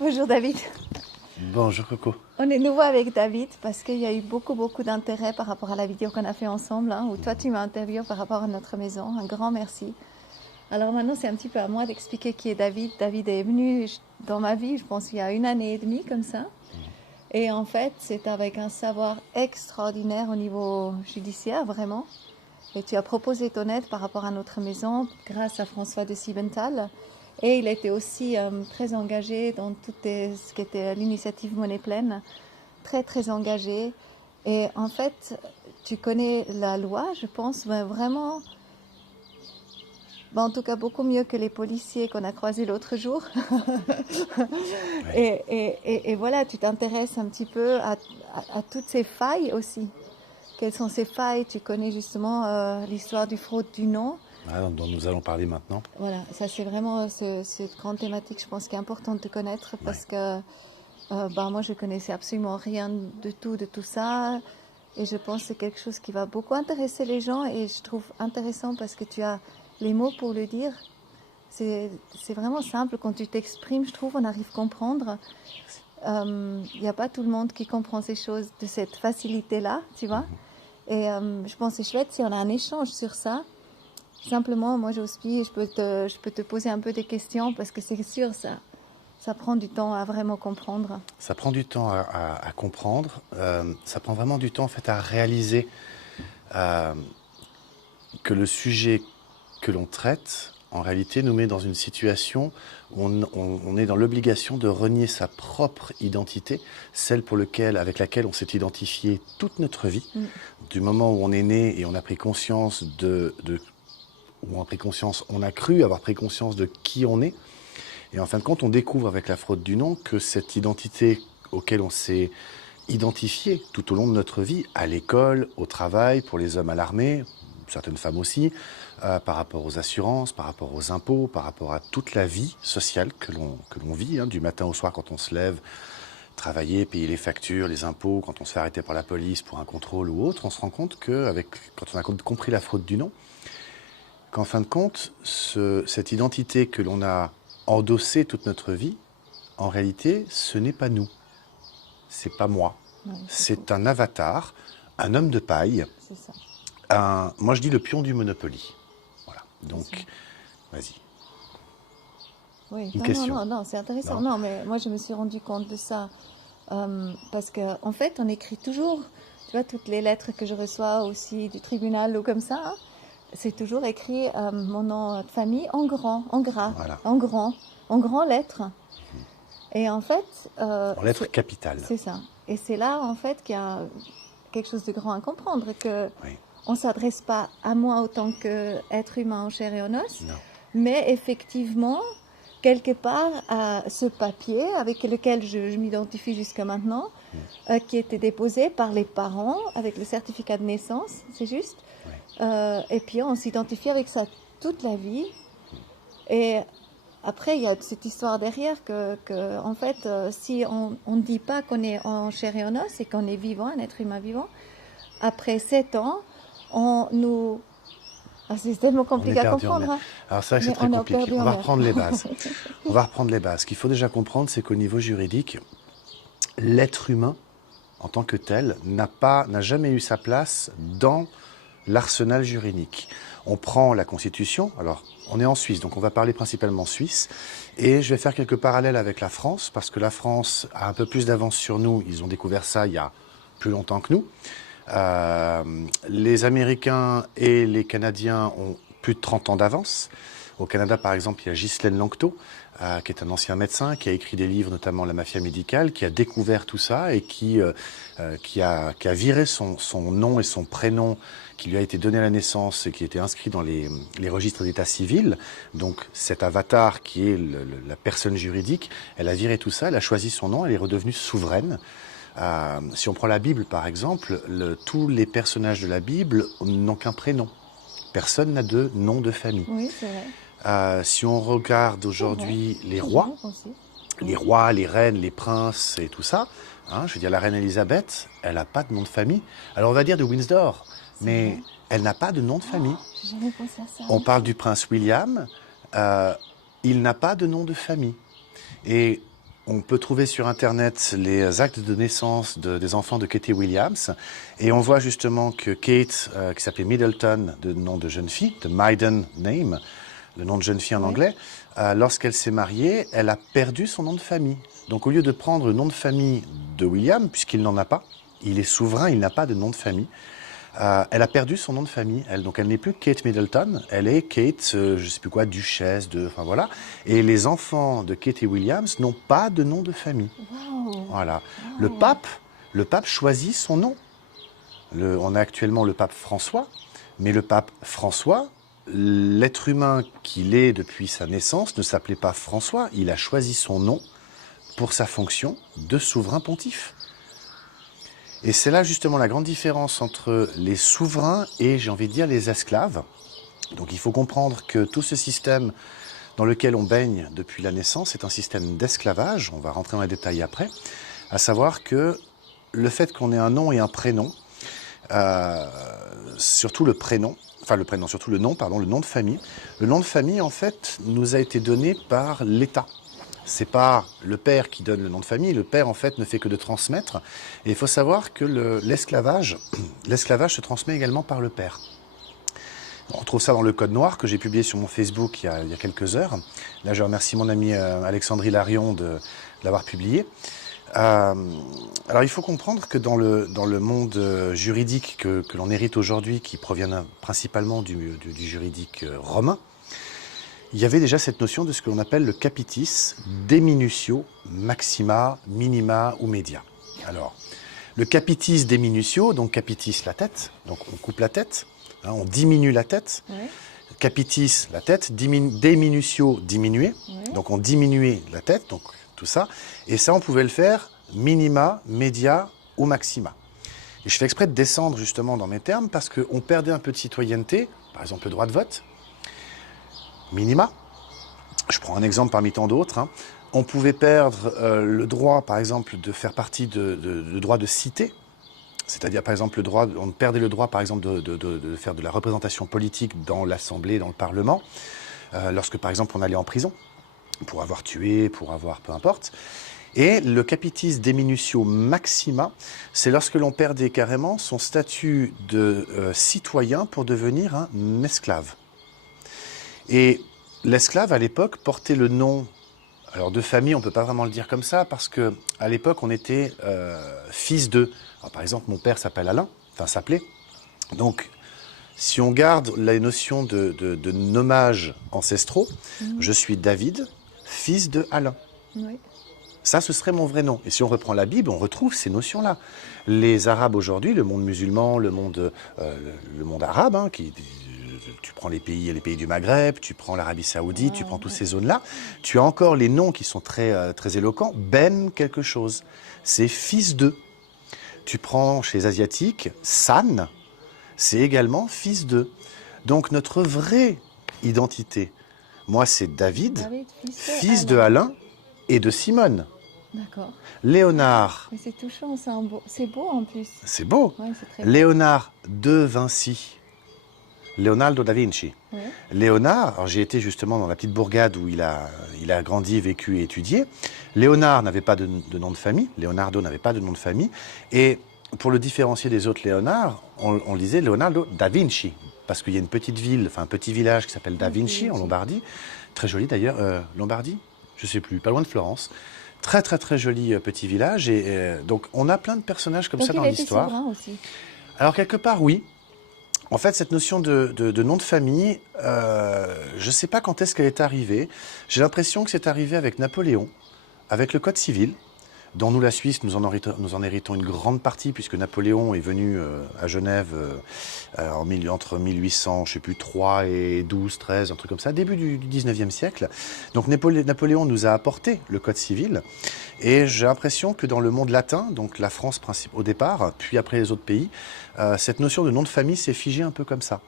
Bonjour David. Bonjour Coco. On est nouveau avec David parce qu'il y a eu beaucoup d'intérêt par rapport à la vidéo qu'on a fait ensemble, où toi tu m'as interviewé par rapport à notre maison. Un grand merci. Alors maintenant c'est un petit peu à moi d'expliquer qui est David. David est venu dans ma vie, je pense il y a 1 année et demie comme ça. Et en fait c'est avec un savoir extraordinaire au niveau judiciaire vraiment. Et tu as proposé ton aide par rapport à notre maison grâce à François de Siebenthal. Et il était aussi très engagé dans tout ce qui était l'initiative Monnaie Pleine. Très engagé. Et en fait, tu connais la loi, je pense, mais vraiment, en tout cas beaucoup mieux que les policiers qu'on a croisés l'autre jour. Ouais. Et voilà, tu t'intéresses un petit peu à toutes ces failles aussi. Quelles sont ces failles? Tu connais justement l'histoire du fraude du nom. Dont nous allons parler maintenant. Voilà, ça c'est vraiment cette grande thématique, je pense, qui est importante de connaître parce que moi je connaissais absolument rien de tout ça et je pense que c'est quelque chose qui va beaucoup intéresser les gens et je trouve intéressant parce que tu as les mots pour le dire. C'est vraiment simple quand tu t'exprimes, je trouve, on arrive à comprendre. Il n'y a pas tout le monde qui comprend ces choses de cette facilité-là, tu vois. Et je pense que c'est chouette si on a un échange sur ça. Simplement, moi j'inspire, je peux te poser un peu des questions parce que c'est sûr, ça prend du temps à vraiment comprendre. Ça prend du temps à comprendre. Ça prend vraiment du temps en fait à réaliser que le sujet que l'on traite, en réalité, nous met dans une situation où on est dans l'obligation de renier sa propre identité, celle avec laquelle on s'est identifié toute notre vie, du moment où on est né et on a pris conscience on a cru avoir pris conscience de qui on est. Et en fin de compte, on découvre avec la fraude du nom que cette identité auquel on s'est identifié tout au long de notre vie, à l'école, au travail, pour les hommes à l'armée, certaines femmes aussi, par rapport aux assurances, par rapport aux impôts, par rapport à toute la vie sociale que l'on vit, du matin au soir quand on se lève, travailler, payer les factures, les impôts, quand on se fait arrêter par la police pour un contrôle ou autre, on se rend compte que, quand on a compris la fraude du nom, qu'en fin de compte, cette identité que l'on a endossée toute notre vie, en réalité, ce n'est pas nous. C'est pas moi. Ouais, c'est un avatar, un homme de paille. C'est ça. Moi, je dis le pion du Monopoly. Voilà. Donc, vas-y. Oui, Une question. non, c'est intéressant. Non. Non, mais moi je me suis rendu compte de ça parce qu'en fait, on écrit toujours, tu vois, toutes les lettres que je reçois aussi du tribunal ou comme ça, c'est toujours écrit mon nom de famille en grand, en gras, Voilà. en grand lettres. Et en fait... En lettres capitales. C'est ça. Et c'est là, en fait, qu'il y a quelque chose de grand à comprendre, que Oui. on ne s'adresse pas à moi autant qu'être humain en chair et en os, Non. mais effectivement, quelque part, à ce papier avec lequel je m'identifie jusqu'à maintenant, qui était déposé par les parents avec le certificat de naissance, c'est juste. Oui. Et puis on s'identifie avec ça toute la vie. Et après, il y a cette histoire derrière que en fait, si on ne dit pas qu'on est en chair et en os et qu'on est vivant, un être humain vivant, après 7 ans, on nous... Ah, c'est tellement compliqué à comprendre. Hein. Alors c'est vrai que c'est très compliqué. On va reprendre les bases. On va reprendre les bases. Ce qu'il faut déjà comprendre, c'est qu'au niveau juridique, l'être humain, en tant que tel, n'a jamais eu sa place dans l'arsenal juridique. On prend la Constitution, alors on est en Suisse, donc on va parler principalement suisse, et je vais faire quelques parallèles avec la France, parce que la France a un peu plus d'avance sur nous, ils ont découvert ça il y a plus longtemps que nous. Les Américains et les Canadiens ont plus de 30 ans d'avance. Au Canada, par exemple, il y a Ghislaine Lanctot, qui est un ancien médecin, qui a écrit des livres, notamment La mafia médicale, qui a découvert tout ça et qui a viré son nom et son prénom qui lui a été donné à la naissance et qui était inscrit dans les registres d'état civil. Donc cet avatar qui est la personne juridique, elle a viré tout ça, elle a choisi son nom, elle est redevenue souveraine. Si on prend la Bible, par exemple, tous les personnages de la Bible n'ont qu'un prénom. Personne n'a de nom de famille. Oui, c'est vrai. Si on regarde aujourd'hui les rois, les reines, les princes et tout ça, je veux dire, la reine Elisabeth, elle n'a pas de nom de famille. Alors on va dire de Windsor, mais vrai. elle n'a pas de nom de famille. J'ai jamais pensé à ça. On parle du prince William, il n'a pas de nom de famille. Et on peut trouver sur Internet les actes de naissance des enfants de Katie Williams. Et on voit justement que Kate, qui s'appelait Middleton, de nom de jeune fille, de maiden name, le nom de jeune fille en anglais, lorsqu'elle s'est mariée, elle a perdu son nom de famille. Donc au lieu de prendre le nom de famille de William, puisqu'il n'en a pas, il est souverain, il n'a pas de nom de famille, elle a perdu son nom de famille. Donc elle n'est plus Kate Middleton, elle est Kate, je ne sais plus quoi, duchesse, enfin voilà. Et les enfants de Katie Williams n'ont pas de nom de famille. Wow. Voilà. Wow. Le pape choisit son nom. On a actuellement le pape François, mais le pape François, l'être humain qu'il est depuis sa naissance, ne s'appelait pas François. Il a choisi son nom pour sa fonction de souverain pontife. Et c'est là justement la grande différence entre les souverains et, j'ai envie de dire, les esclaves. Donc il faut comprendre que tout ce système dans lequel on baigne depuis la naissance est un système d'esclavage, on va rentrer dans les détails après, à savoir que le fait qu'on ait un nom et un prénom, surtout le nom de famille. Le nom de famille, en fait, nous a été donné par l'État. C'est pas le père qui donne le nom de famille, le père en fait ne fait que de transmettre. Et il faut savoir que l'esclavage se transmet également par le père. On trouve ça dans le Code Noir que j'ai publié sur mon Facebook il y a quelques heures. Là, je remercie mon ami Alexandre Hilarion de l'avoir publié. Alors il faut comprendre que dans le monde juridique que l'on hérite aujourd'hui, qui provient principalement du juridique romain, il y avait déjà cette notion de ce que l'on appelle le capitis deminutio maxima, minima ou media. Alors, le capitis deminutio, donc capitis la tête, donc on coupe la tête, hein, on diminue la tête. Oui. Capitis la tête, deminutio diminuer, oui. Donc on diminuait la tête, donc tout ça. Et ça, on pouvait le faire minima, media ou maxima. Et je fais exprès de descendre justement dans mes termes parce qu'on perdait un peu de citoyenneté, par exemple le droit de vote. Minima, je prends un exemple parmi tant d'autres, hein. On pouvait perdre le droit, par exemple, de faire partie de droit de cité, c'est-à-dire, par exemple, on perdait le droit, par exemple, de faire de la représentation politique dans l'Assemblée, dans le Parlement, lorsque, par exemple, on allait en prison, pour avoir tué, pour avoir peu importe. Et le capitis deminutio maxima, c'est lorsque l'on perdait carrément son statut de citoyen pour devenir un esclave. Et l'esclave, à l'époque, portait le nom, alors de famille, on ne peut pas vraiment le dire comme ça, parce qu'à l'époque, on était fils de... Alors, par exemple, mon père s'appelle Alain, enfin s'appelait. Donc, si on garde la notion de nommages ancestraux, je suis David, fils de Alain. Oui. Ça, ce serait mon vrai nom. Et si on reprend la Bible, on retrouve ces notions-là. Les Arabes aujourd'hui, le monde musulman, le monde arabe, hein, tu prends les pays du Maghreb, tu prends l'Arabie Saoudite, tu prends toutes ces zones-là, tu as encore les noms qui sont très, très éloquents. Ben quelque chose, c'est fils de. Tu prends chez les Asiatiques, San, c'est également fils de. Donc notre vraie identité, moi c'est David fils de Alain et de Simone. D'accord. Léonard. Mais c'est touchant, c'est beau en plus. C'est beau. Ouais, c'est très beau. Léonard de Vinci. Leonardo da Vinci. Oui. Léonard, alors j'ai été justement dans la petite bourgade où il a grandi, vécu et étudié. Léonard n'avait pas de nom de famille. Leonardo n'avait pas de nom de famille. Et pour le différencier des autres Léonard, on le disait Leonardo da Vinci. Parce qu'il y a une petite ville, enfin un petit village qui s'appelle Da Vinci en Lombardie. Très joli d'ailleurs. Lombardie ? Je ne sais plus, pas loin de Florence. Très très très joli petit village. Et donc on a plein de personnages comme ça dans l'histoire. Donc il était souverain aussi. Alors quelque part, oui. En fait, cette notion de nom de famille, je ne sais pas quand est-ce qu'elle est arrivée. J'ai l'impression que c'est arrivé avec Napoléon, avec le Code civil, dont nous, la Suisse, nous en héritons une grande partie, puisque Napoléon est venu à Genève entre 1800, je sais plus, 3 et 12, 13, un truc comme ça, début du 19e siècle. Donc Napoléon nous a apporté le Code civil, et j'ai l'impression que dans le monde latin, donc la France au départ, puis après les autres pays, cette notion de nom de famille s'est figée un peu comme ça.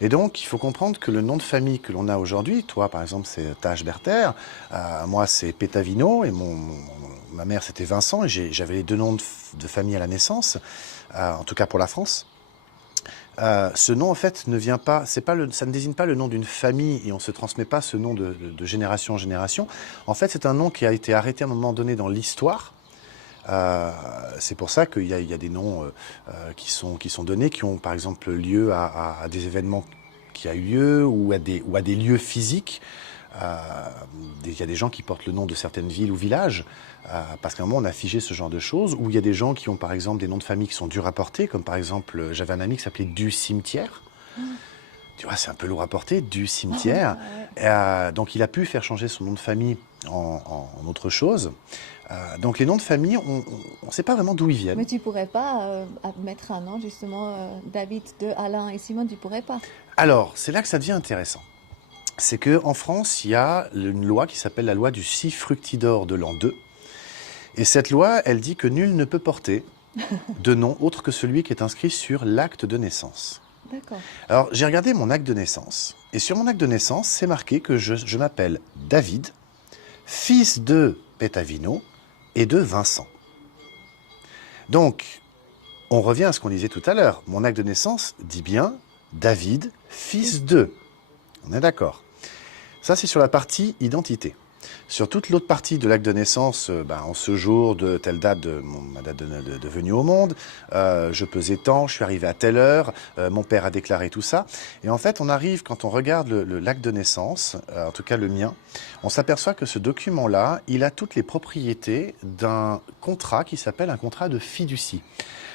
Et donc, il faut comprendre que le nom de famille que l'on a aujourd'hui, toi par exemple c'est Tachberter, moi c'est Pétavino, et ma mère c'était Vincent, et j'avais les deux noms de famille à la naissance, en tout cas pour la France. Ce nom, en fait, ne vient pas, ça ne désigne pas le nom d'une famille et on ne se transmet pas ce nom de génération en génération. En fait, c'est un nom qui a été arrêté à un moment donné dans l'histoire. C'est pour ça qu'il y a des noms qui sont donnés, qui ont par exemple lieu à des événements qui a eu lieu ou à des lieux physiques. Il y a des gens qui portent le nom de certaines villes ou villages, parce qu'à un moment on a figé ce genre de choses, ou il y a des gens qui ont par exemple des noms de famille qui sont durs à porter, comme par exemple j'avais un ami qui s'appelait Du Cimetière. Tu vois, c'est un peu lourd à porter, Du Cimetière. Donc il a pu faire changer son nom de famille en autre chose. Donc les noms de famille, on ne sait pas vraiment d'où ils viennent. Mais tu pourrais pas mettre un nom, justement, David, de Alain et Simone, tu pourrais pas. Alors, c'est là que ça devient intéressant. C'est qu'en France, il y a une loi qui s'appelle la loi du 6 fructidor de l'an 2. Et cette loi, elle dit que nul ne peut porter de nom autre que celui qui est inscrit sur l'acte de naissance. D'accord. Alors, j'ai regardé mon acte de naissance. Et sur mon acte de naissance, c'est marqué que je m'appelle David, fils de Pétavino et de Vincent. Donc, on revient à ce qu'on disait tout à l'heure. Mon acte de naissance dit bien David, fils de. On est d'accord. Ça, c'est sur la partie identité. Sur toute l'autre partie de l'acte de naissance, en ce jour de telle date de ma date de venue au monde, je pesais tant, je suis arrivé à telle heure, mon père a déclaré tout ça. Et en fait, on arrive, quand on regarde l'acte de naissance, en tout cas le mien, on s'aperçoit que ce document-là, il a toutes les propriétés d'un contrat qui s'appelle un contrat de fiducie.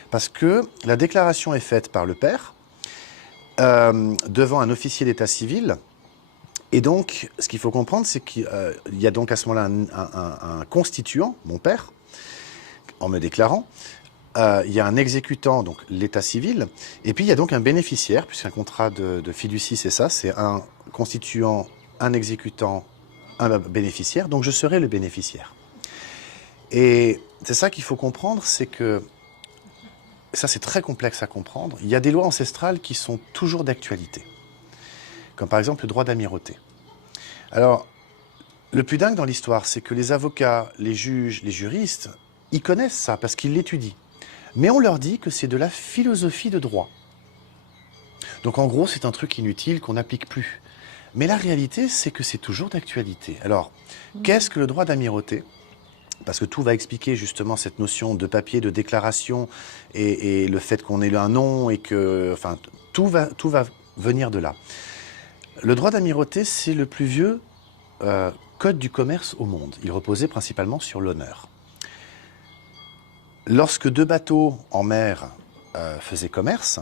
Parce que la déclaration est faite par le père, devant un officier d'état civil. Et donc, ce qu'il faut comprendre, c'est qu'il y a donc à ce moment-là un constituant, mon père, en me déclarant. Il y a un exécutant, donc l'état civil. Et puis, il y a donc un bénéficiaire, puisqu'un contrat de fiducie, c'est ça. C'est un constituant, un exécutant, un bénéficiaire. Donc, je serai le bénéficiaire. Et c'est ça qu'il faut comprendre, c'est que ça, c'est très complexe à comprendre. Il y a des lois ancestrales qui sont toujours d'actualité, comme par exemple le droit d'amirauté. Alors, le plus dingue dans l'histoire, c'est que les avocats, les juges, les juristes, ils connaissent ça parce qu'ils l'étudient. Mais on leur dit que c'est de la philosophie de droit. Donc en gros, c'est un truc inutile qu'on n'applique plus. Mais la réalité, c'est que c'est toujours d'actualité. Alors, qu'est-ce que le droit d'amirauté ? Parce que tout va expliquer justement cette notion de papier, de déclaration, et le fait qu'on ait un nom, et que, enfin, tout va venir de là. Le droit d'amirauté, c'est le plus vieux code du commerce au monde. Il reposait principalement sur l'honneur. Lorsque deux bateaux en mer faisaient commerce,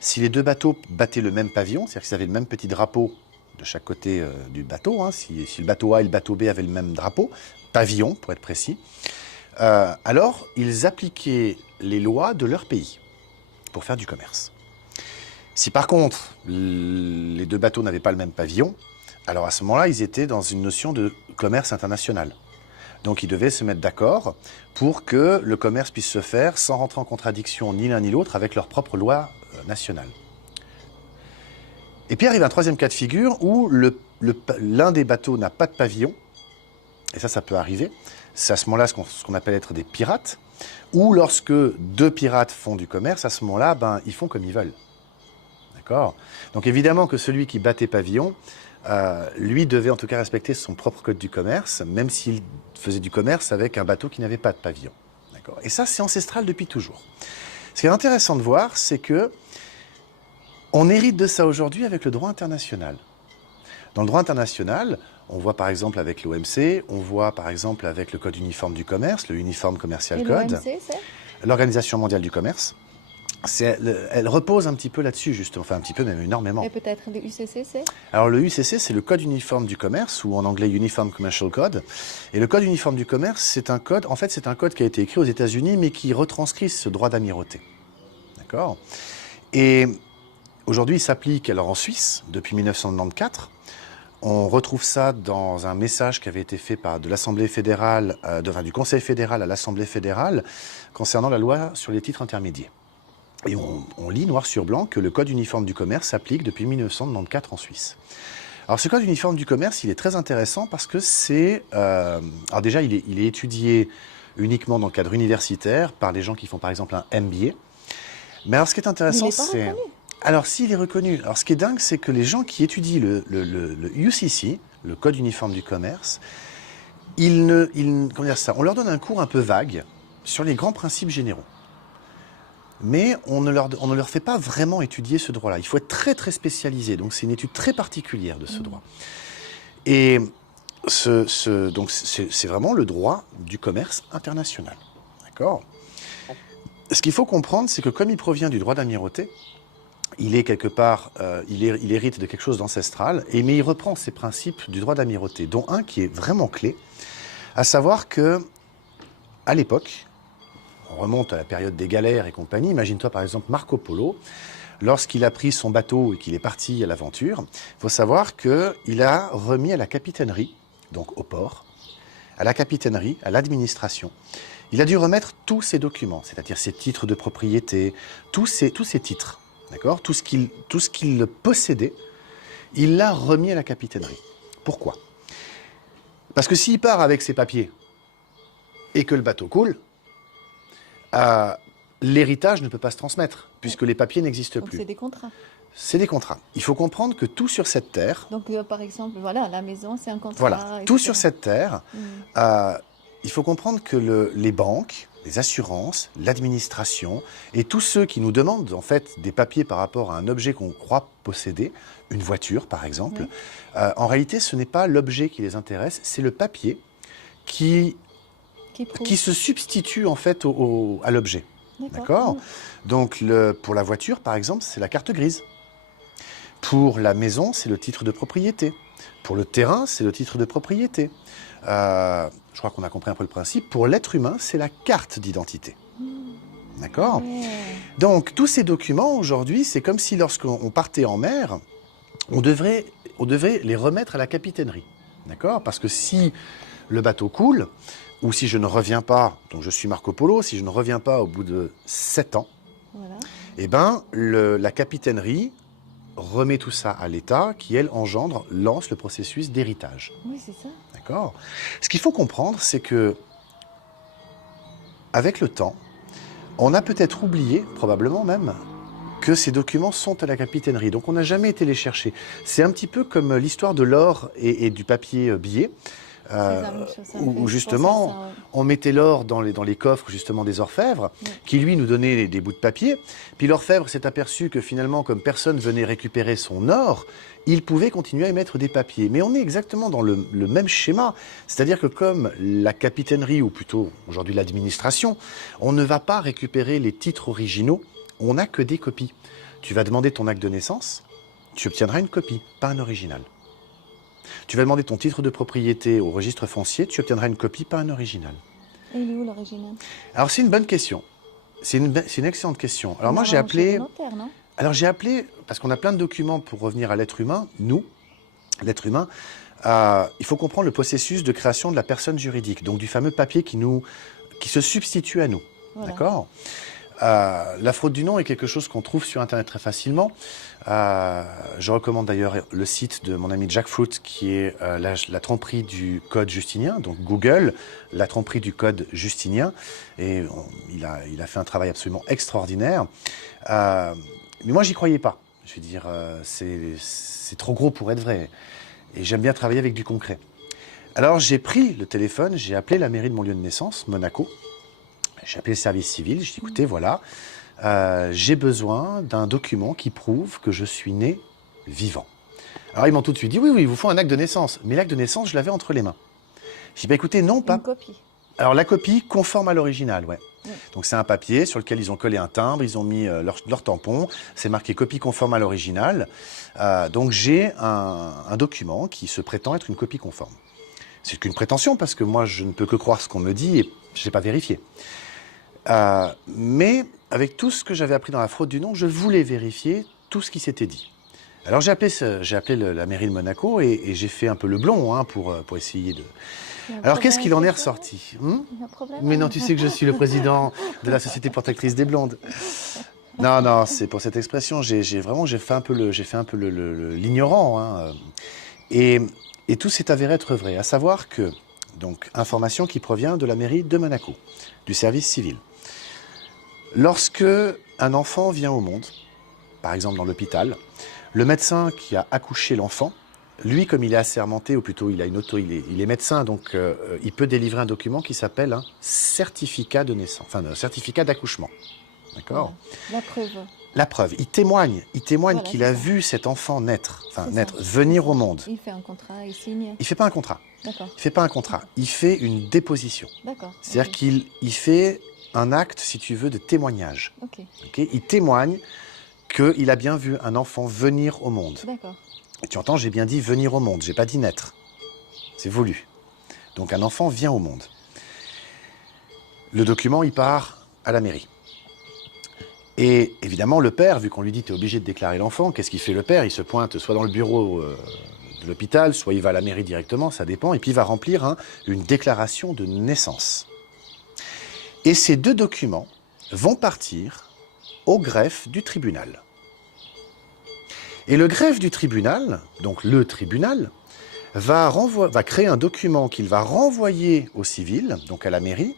si les deux bateaux battaient le même pavillon, c'est-à-dire qu'ils avaient le même petit drapeau de chaque côté du bateau, hein, si le bateau A et le bateau B avaient le même drapeau, pavillon pour être précis, alors ils appliquaient les lois de leur pays pour faire du commerce. Si par contre les deux bateaux n'avaient pas le même pavillon, alors à ce moment-là ils étaient dans une notion de commerce international. Donc ils devaient se mettre d'accord pour que le commerce puisse se faire sans rentrer en contradiction ni l'un ni l'autre avec leurs propres lois nationales. Et puis arrive un troisième cas de figure où l'un des bateaux n'a pas de pavillon, et ça peut arriver. C'est à ce moment-là ce qu'on appelle être des pirates, ou lorsque deux pirates font du commerce, à ce moment-là, ils font comme ils veulent. D'accord ? Donc évidemment que celui qui battait pavillon, lui devait en tout cas respecter son propre code du commerce, même s'il faisait du commerce avec un bateau qui n'avait pas de pavillon. D'accord ? Et ça, c'est ancestral depuis toujours. Ce qui est intéressant de voir, c'est que on hérite de ça aujourd'hui avec le droit international. Dans le droit international, on voit par exemple avec l'OMC, on voit par exemple avec le Code uniforme du commerce, le Uniform Commercial Code, l'OMC, c'est l'Organisation mondiale du commerce. Elle repose un petit peu là-dessus, justement, enfin un petit peu, même énormément. Et peut-être le UCC, c'est Alors le UCC, c'est le Code uniforme du commerce, ou en anglais Uniform Commercial Code. Et le Code uniforme du commerce, c'est un code, en fait, c'est un code qui a été écrit aux États-Unis, mais qui retranscrit ce droit d'amirauté. D'accord ? Et aujourd'hui, il s'applique alors en Suisse depuis 1994. On retrouve ça dans un message qui avait été fait de l'Assemblée fédérale, du Conseil fédéral à l'Assemblée fédérale, concernant la loi sur les titres intermédiaires. Et on lit noir sur blanc que le Code uniforme du commerce s'applique depuis 1994 en Suisse. Alors ce Code uniforme du commerce, il est très intéressant parce que c'est... alors déjà, il est étudié uniquement dans le cadre universitaire par des gens qui font par exemple un MBA. Mais alors ce qui est intéressant, c'est... Alors, s'il est reconnu, alors ce qui est dingue, c'est que les gens qui étudient le UCC, le Code uniforme du commerce, comment dire ça, on leur donne un cours un peu vague sur les grands principes généraux. Mais on ne leur fait pas vraiment étudier ce droit-là. Il faut être très très spécialisé, donc c'est une étude très particulière de ce droit. Et donc c'est vraiment le droit du commerce international. D'accord ? Ce qu'il faut comprendre, c'est que comme il provient du droit d'amirauté, il est quelque part, il hérite de quelque chose d'ancestral, mais il reprend ces principes du droit d'amirauté, dont un qui est vraiment clé, à savoir que, à l'époque, on remonte à la période des galères et compagnie, imagine-toi par exemple Marco Polo, lorsqu'il a pris son bateau et qu'il est parti à l'aventure, il faut savoir qu'il a remis à la capitainerie, donc au port, à la capitainerie, à l'administration, il a dû remettre tous ses documents, c'est-à-dire ses titres de propriété, tous ses titres, d'accord, tout ce qu'il possédait, il l'a remis à la capitainerie. Pourquoi ? Parce que s'il part avec ses papiers et que le bateau coule, l'héritage ne peut pas se transmettre, puisque les papiers n'existent plus. C'est des contrats. C'est des contrats. Il faut comprendre que tout sur cette terre... Donc, par exemple, voilà, la maison, c'est un contrat. Voilà, etc. tout sur cette terre, il faut comprendre que les banques, les assurances, l'administration et tous ceux qui nous demandent en fait des papiers par rapport à un objet qu'on croit posséder, une voiture par exemple, en réalité ce n'est pas l'objet qui les intéresse, c'est le papier qui se substitue en fait à l'objet. D'accord. Donc pour la voiture par exemple, c'est la carte grise. Pour la maison, c'est le titre de propriété. Pour le terrain, c'est le titre de propriété. Je crois qu'on a compris un peu le principe. Pour l'être humain, c'est la carte d'identité. D'accord ? Donc, tous ces documents, aujourd'hui, c'est comme si lorsqu'on partait en mer, on devrait les remettre à la capitainerie. D'accord ? Parce que si le bateau coule, ou si je ne reviens pas, donc je suis Marco Polo, si je ne reviens pas au bout de 7 ans, eh ben, la capitainerie remet tout ça à l'État qui, elle, lance le processus d'héritage. Oui, c'est ça. D'accord ? Ce qu'il faut comprendre, c'est que, avec le temps, on a peut-être oublié, probablement même, que ces documents sont à la capitainerie. Donc on n'a jamais été les chercher. C'est un petit peu comme l'histoire de l'or et du papier billet. Où justement, on mettait l'or dans les coffres justement des orfèvres, qui lui nous donnaient des bouts de papier. Puis l'orfèvre s'est aperçu que finalement, comme personne venait récupérer son or, il pouvait continuer à émettre des papiers. Mais on est exactement dans le même schéma. C'est-à-dire que comme la capitainerie, ou plutôt aujourd'hui l'administration, on ne va pas récupérer les titres originaux, on n'a que des copies. Tu vas demander ton acte de naissance, tu obtiendras une copie, pas un original. Tu vas demander ton titre de propriété au registre foncier, tu obtiendras une copie, pas un original. Et il est où l'original ? Alors c'est une bonne question. C'est une excellente question. Alors moi j'ai appelé... Notaire, non ? Alors j'ai appelé, parce qu'on a plein de documents pour revenir à l'être humain, nous, l'être humain, il faut comprendre le processus de création de la personne juridique, donc du fameux papier qui se substitue à nous. Voilà. D'accord ? La fraude du nom est quelque chose qu'on trouve sur Internet très facilement. Je recommande d'ailleurs le site de mon ami Jack Fruit qui est la tromperie du code justinien. Donc Google, la tromperie du code justinien. Et il a fait un travail absolument extraordinaire. Mais moi, j'y croyais pas. Je veux dire, c'est trop gros pour être vrai. Et j'aime bien travailler avec du concret. Alors j'ai pris le téléphone, j'ai appelé la mairie de mon lieu de naissance, Monaco. J'ai appelé le service civil, j'ai dit écoutez, voilà, j'ai besoin d'un document qui prouve que je suis né vivant. Alors ils m'ont tout de suite dit oui, il vous faut un acte de naissance. Mais l'acte de naissance, je l'avais entre les mains. J'ai dit écoutez, non, pas. Une copie. Alors la copie conforme à l'original, ouais. Donc c'est un papier sur lequel ils ont collé un timbre, ils ont mis leur tampon, c'est marqué copie conforme à l'original. Donc j'ai un document qui se prétend être une copie conforme. C'est qu'une prétention parce que moi je ne peux que croire ce qu'on me dit et je n'ai pas vérifié. Mais avec tout ce que j'avais appris dans la fraude du nom, je voulais vérifier tout ce qui s'était dit. Alors j'ai appelé la mairie de Monaco et j'ai fait un peu le blond pour essayer de... Alors qu'est-ce qu'il en est ressorti Mais non, tu sais que je suis le président de la Société protectrice des blondes. Non, c'est pour cette expression. J'ai fait un peu l'ignorant. Et tout s'est avéré être vrai, à savoir que, donc, information qui provient de la mairie de Monaco, du service civil. Lorsque un enfant vient au monde, par exemple dans l'hôpital, le médecin qui a accouché l'enfant, lui, comme il est assermenté, ou plutôt il est médecin, donc il peut délivrer un document qui s'appelle un certificat de naissance, enfin un certificat d'accouchement. D'accord ? La preuve. La preuve, il témoigne Voilà, qu'il c'est a ça. vu cet enfant naître, C'est naître, ça. venir au monde. Il fait un contrat, il signe. Il fait pas un contrat. D'accord. Il fait pas un contrat. Il fait une déposition. D'accord. C'est-à-dire Ok. qu'il fait un acte, si tu veux, de témoignage. Ok. Ok ? Il témoigne qu'il a bien vu un enfant venir au monde. D'accord. Et tu entends, j'ai bien dit venir au monde, j'ai pas dit naître. C'est voulu. Donc un enfant vient au monde. Le document, il part à la mairie. Et évidemment, le père, vu qu'on lui dit tu es obligé de déclarer l'enfant, qu'est-ce qu'il fait le père? Il se pointe soit dans le bureau de l'hôpital, soit il va à la mairie directement, ça dépend, et puis il va remplir une déclaration de naissance. Et ces deux documents vont partir au greffe du tribunal. Et le greffe du tribunal, donc le tribunal, va créer un document qu'il va renvoyer au civil, donc à la mairie,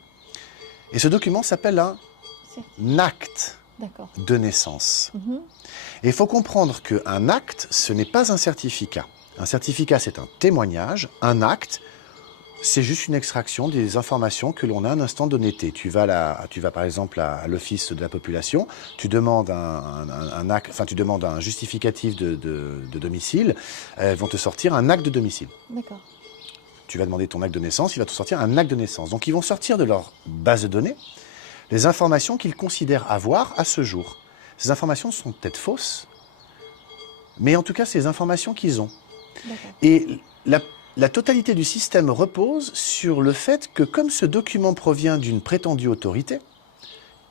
et ce document s'appelle un acte D'accord. de naissance. Mhm. Et il faut comprendre qu'un acte, ce n'est pas un certificat. Un certificat, c'est un témoignage. Un acte, c'est juste une extraction des informations que l'on a à un instant donné. Tu vas par exemple à l'office de la population, tu demandes tu demandes un justificatif de domicile, elles vont te sortir un acte de domicile. D'accord. Tu vas demander ton acte de naissance, il va te sortir un acte de naissance. Donc ils vont sortir de leur base de données les informations qu'ils considèrent avoir à ce jour. Ces informations sont peut-être fausses, mais en tout cas, c'est les informations qu'ils ont. D'accord. Et la totalité du système repose sur le fait que, comme ce document provient d'une prétendue autorité,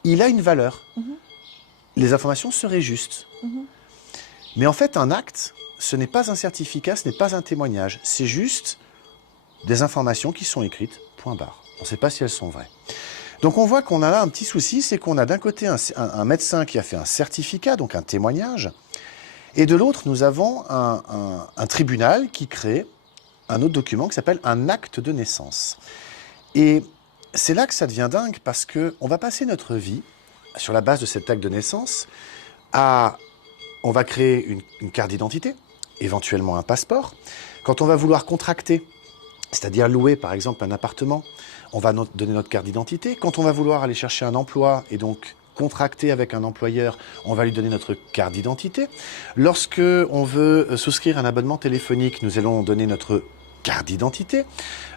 il a une valeur. Mhm. Les informations seraient justes. Mhm. Mais en fait, un acte, ce n'est pas un certificat, ce n'est pas un témoignage. C'est juste des informations qui sont écrites, point barre. On ne sait pas si elles sont vraies. Donc on voit qu'on a là un petit souci, c'est qu'on a d'un côté un médecin qui a fait un certificat, donc un témoignage, et de l'autre, nous avons un tribunal qui crée un autre document qui s'appelle un acte de naissance. Et c'est là que ça devient dingue, parce qu'on va passer notre vie, sur la base de cet acte de naissance, on va créer une carte d'identité, éventuellement un passeport. Quand on va vouloir contracter, c'est-à-dire louer par exemple un appartement, on va donner notre carte d'identité. Quand on va vouloir aller chercher un emploi et donc contracter avec un employeur, on va lui donner notre carte d'identité. Lorsque on veut souscrire un abonnement téléphonique, nous allons donner notre carte d'identité.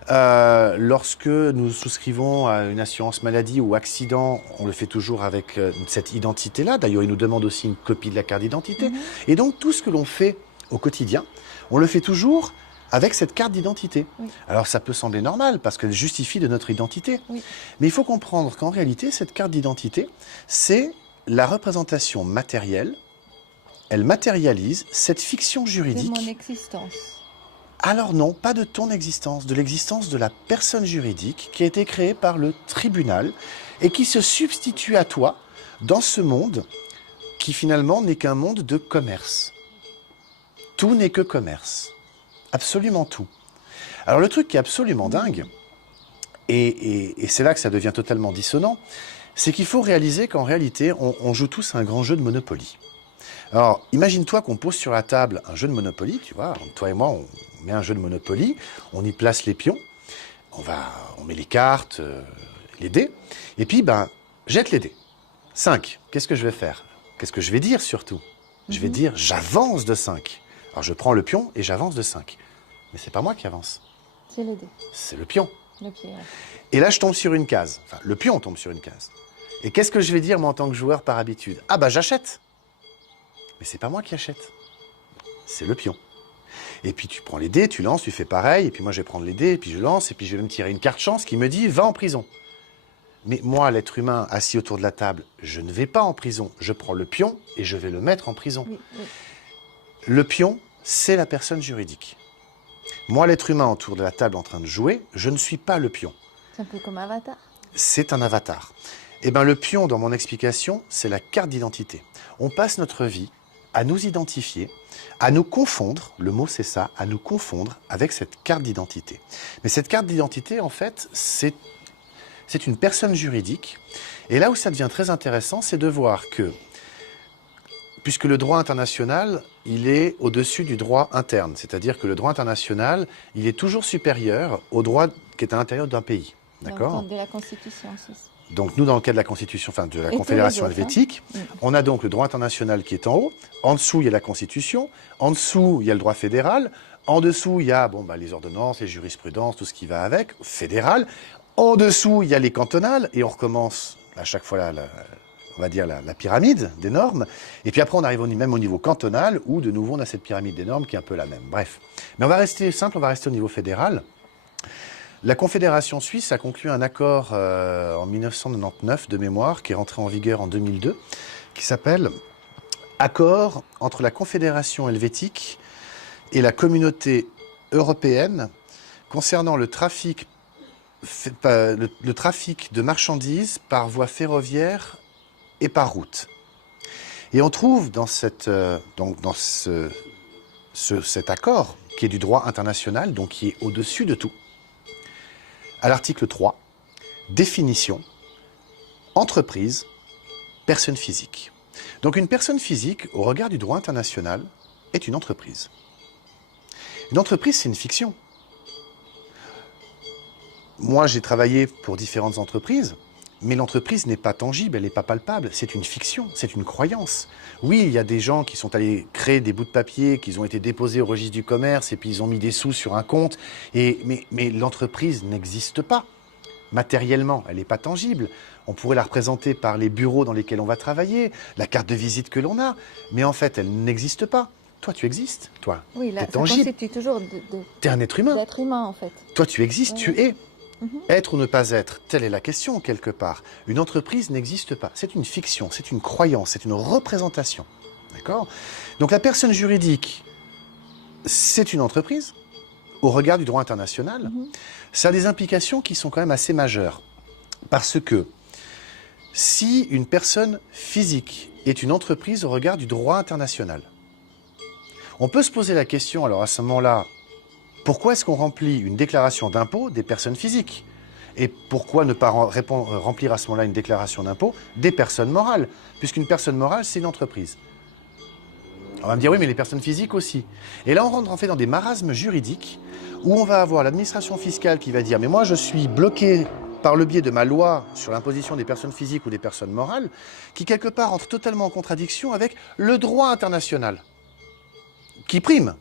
Lorsque nous souscrivons à une assurance maladie ou accident, on le fait toujours avec cette identité-là. D'ailleurs, il nous demande aussi une copie de la carte d'identité. Mhm. Et donc, tout ce que l'on fait au quotidien, on le fait toujours avec cette carte d'identité. Oui. Alors ça peut sembler normal parce qu'elle justifie de notre identité. Oui. Mais il faut comprendre qu'en réalité, cette carte d'identité, c'est la représentation matérielle. Elle matérialise cette fiction C'est juridique. mon existence. Alors non, pas de ton existence, de l'existence de la personne juridique qui a été créée par le tribunal et qui se substitue à toi dans ce monde qui finalement n'est qu'un monde de commerce. Tout n'est que commerce. Absolument tout. Alors le truc qui est absolument dingue, et c'est là que ça devient totalement dissonant, c'est qu'il faut réaliser qu'en réalité, on joue tous un grand jeu de Monopoly. Alors, imagine-toi qu'on pose sur la table un jeu de Monopoly, tu vois, toi et moi, on met un jeu de Monopoly, on y place les pions, on met les cartes, les dés, et puis, jette les dés. 5, qu'est-ce que je vais faire? Qu'est-ce que je vais dire surtout? Je vais dire, j'avance de 5. Alors, je prends le pion et j'avance de 5. Mais c'est pas moi qui avance, C'est les dés. c'est le pion. Le pied. Ouais. Et là, je tombe sur une case. Enfin, le pion tombe sur une case. Et qu'est-ce que je vais dire, moi, en tant que joueur, par habitude? Ah, j'achète. Mais c'est pas moi qui achète. C'est le pion. Et puis, tu prends les dés, tu lances, tu fais pareil. Et puis, moi, je vais prendre les dés, et puis je lance, et puis je vais me tirer une carte chance qui me dit « va en prison ». Mais moi, l'être humain, assis autour de la table, je ne vais pas en prison. Je prends le pion et je vais le mettre en prison. Oui, oui. Le pion, c'est la personne juridique. Moi, l'être humain autour de la table en train de jouer, je ne suis pas le pion. C'est un peu comme Avatar. C'est un avatar. Eh bien, le pion, dans mon explication, c'est la carte d'identité. On passe notre vie à nous identifier, à nous confondre, le mot c'est ça, à nous confondre avec cette carte d'identité. Mais cette carte d'identité, en fait, c'est une personne juridique. Et là où ça devient très intéressant, c'est de voir que puisque le droit international, il est au-dessus du droit interne. C'est-à-dire que le droit international, il est toujours supérieur au droit qui est à l'intérieur d'un pays. D'accord ? De la Constitution aussi. Donc nous, dans le cas de la Constitution, enfin de la Et Confédération tous les autres, helvétique, on a donc le droit international qui est en haut. En dessous, il y a la Constitution. En dessous, il y a le droit fédéral. En dessous, il y a les ordonnances, les jurisprudences, tout ce qui va avec, fédéral. En dessous, il y a les cantonales. Et on recommence à chaque fois on va dire la pyramide des normes. Et puis après, on arrive même au niveau cantonal, où de nouveau, on a cette pyramide des normes qui est un peu la même. Bref. Mais on va rester simple, on va rester au niveau fédéral. La Confédération suisse a conclu un accord en 1999 de mémoire, qui est rentré en vigueur en 2002, qui s'appelle « Accord entre la Confédération helvétique et la communauté européenne concernant le trafic de marchandises par voie ferroviaire et par route ». Et on trouve dans cet accord, qui est du droit international, donc qui est au-dessus de tout, à l'article 3, définition, entreprise, personne physique. Donc une personne physique, au regard du droit international, est une entreprise. Une entreprise, c'est une fiction. Moi, j'ai travaillé pour différentes entreprises, mais l'entreprise n'est pas tangible, elle n'est pas palpable, c'est une fiction, c'est une croyance. Oui, il y a des gens qui sont allés créer des bouts de papier, qui ont été déposés au registre du commerce, et puis ils ont mis des sous sur un compte, mais l'entreprise n'existe pas. Matériellement, elle n'est pas tangible. On pourrait la représenter par les bureaux dans lesquels on va travailler, la carte de visite que l'on a, mais en fait, elle n'existe pas. Toi, tu existes, toi. Oui, là, t'es tangible. Ça constitue toujours t'es un être humain. D'être humain, en fait. Toi, tu existes, tu es. Être ou ne pas être, telle est la question, quelque part. Une entreprise n'existe pas. C'est une fiction, c'est une croyance, c'est une représentation. D'accord ? Donc la personne juridique, c'est une entreprise, au regard du droit international. Ça a des implications qui sont quand même assez majeures. Parce que si une personne physique est une entreprise au regard du droit international, on peut se poser la question, alors à ce moment-là, pourquoi est-ce qu'on remplit une déclaration d'impôt des personnes physiques? Et pourquoi ne pas remplir à ce moment-là une déclaration d'impôt des personnes morales? Puisqu'une personne morale, c'est une entreprise. On va me dire, oui, mais les personnes physiques aussi. Et là, on rentre en fait dans des marasmes juridiques où on va avoir l'administration fiscale qui va dire, mais moi, je suis bloqué par le biais de ma loi sur l'imposition des personnes physiques ou des personnes morales, qui quelque part entre totalement en contradiction avec le droit international, qui prime.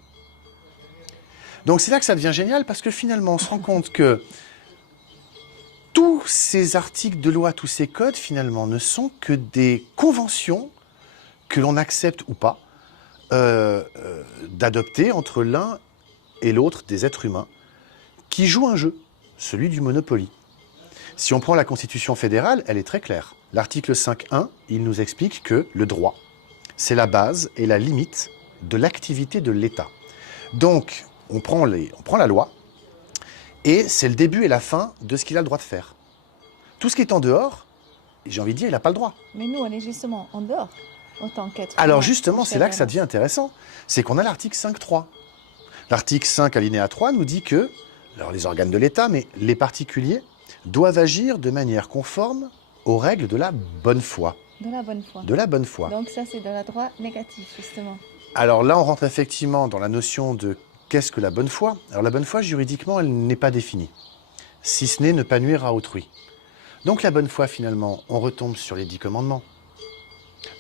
Donc c'est là que ça devient génial, parce que finalement, on se rend compte que tous ces articles de loi, tous ces codes, finalement, ne sont que des conventions que l'on accepte ou pas d'adopter entre l'un et l'autre des êtres humains qui jouent un jeu, celui du Monopoly. Si on prend la Constitution fédérale, elle est très claire. L'article 5.1, il nous explique que le droit, c'est la base et la limite de l'activité de l'État. Donc, on prend la loi, et c'est le début et la fin de ce qu'il a le droit de faire. Tout ce qui est en dehors, j'ai envie de dire, il n'a pas le droit. Mais nous, on est justement en dehors, autant qu'être. Alors justement, c'est là que ça devient intéressant. C'est qu'on a l'article 5.3. L'article 5, alinéa 3, nous dit que, alors les organes de l'État, mais les particuliers, doivent agir de manière conforme aux règles de la bonne foi. De la bonne foi. De la bonne foi. Donc ça, c'est de la droit négatif, justement. Alors là, on rentre effectivement dans la notion de qu'est-ce que la bonne foi. Alors la bonne foi, juridiquement, elle n'est pas définie, si ce n'est ne pas nuire à autrui. Donc la bonne foi, finalement, on retombe sur les 10 commandements.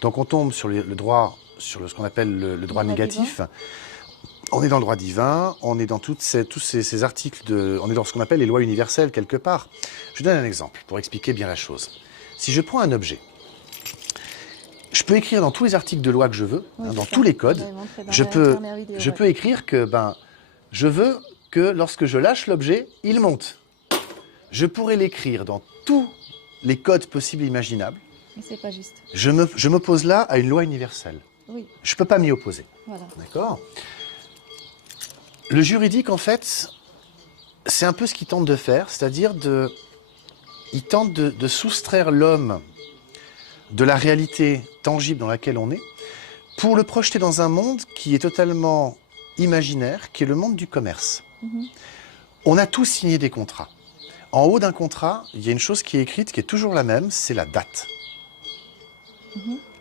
Donc on tombe sur le droit, sur ce qu'on appelle le droit négatif. Divin. On est dans le droit divin, on est dans tous ces articles, on est dans ce qu'on appelle les lois universelles, quelque part. Je vous donne un exemple pour expliquer bien la chose. Si je prends un objet, je peux écrire dans tous les articles de loi que je veux, dans tous les codes, je peux écrire que je veux que lorsque je lâche l'objet, il monte. Je pourrais l'écrire dans tous les codes possibles et imaginables. Mais c'est pas juste. Je m'oppose là à une loi universelle. Oui. Je ne peux pas m'y opposer. Voilà. D'accord ? Le juridique, en fait, c'est un peu ce qu'il tente de faire, c'est-à-dire il tente de soustraire l'homme de la réalité tangible dans laquelle on est, pour le projeter dans un monde qui est totalement imaginaire, qui est le monde du commerce. On a tous signé des contrats. En haut d'un contrat, il y a une chose qui est écrite, qui est toujours la même, c'est la date.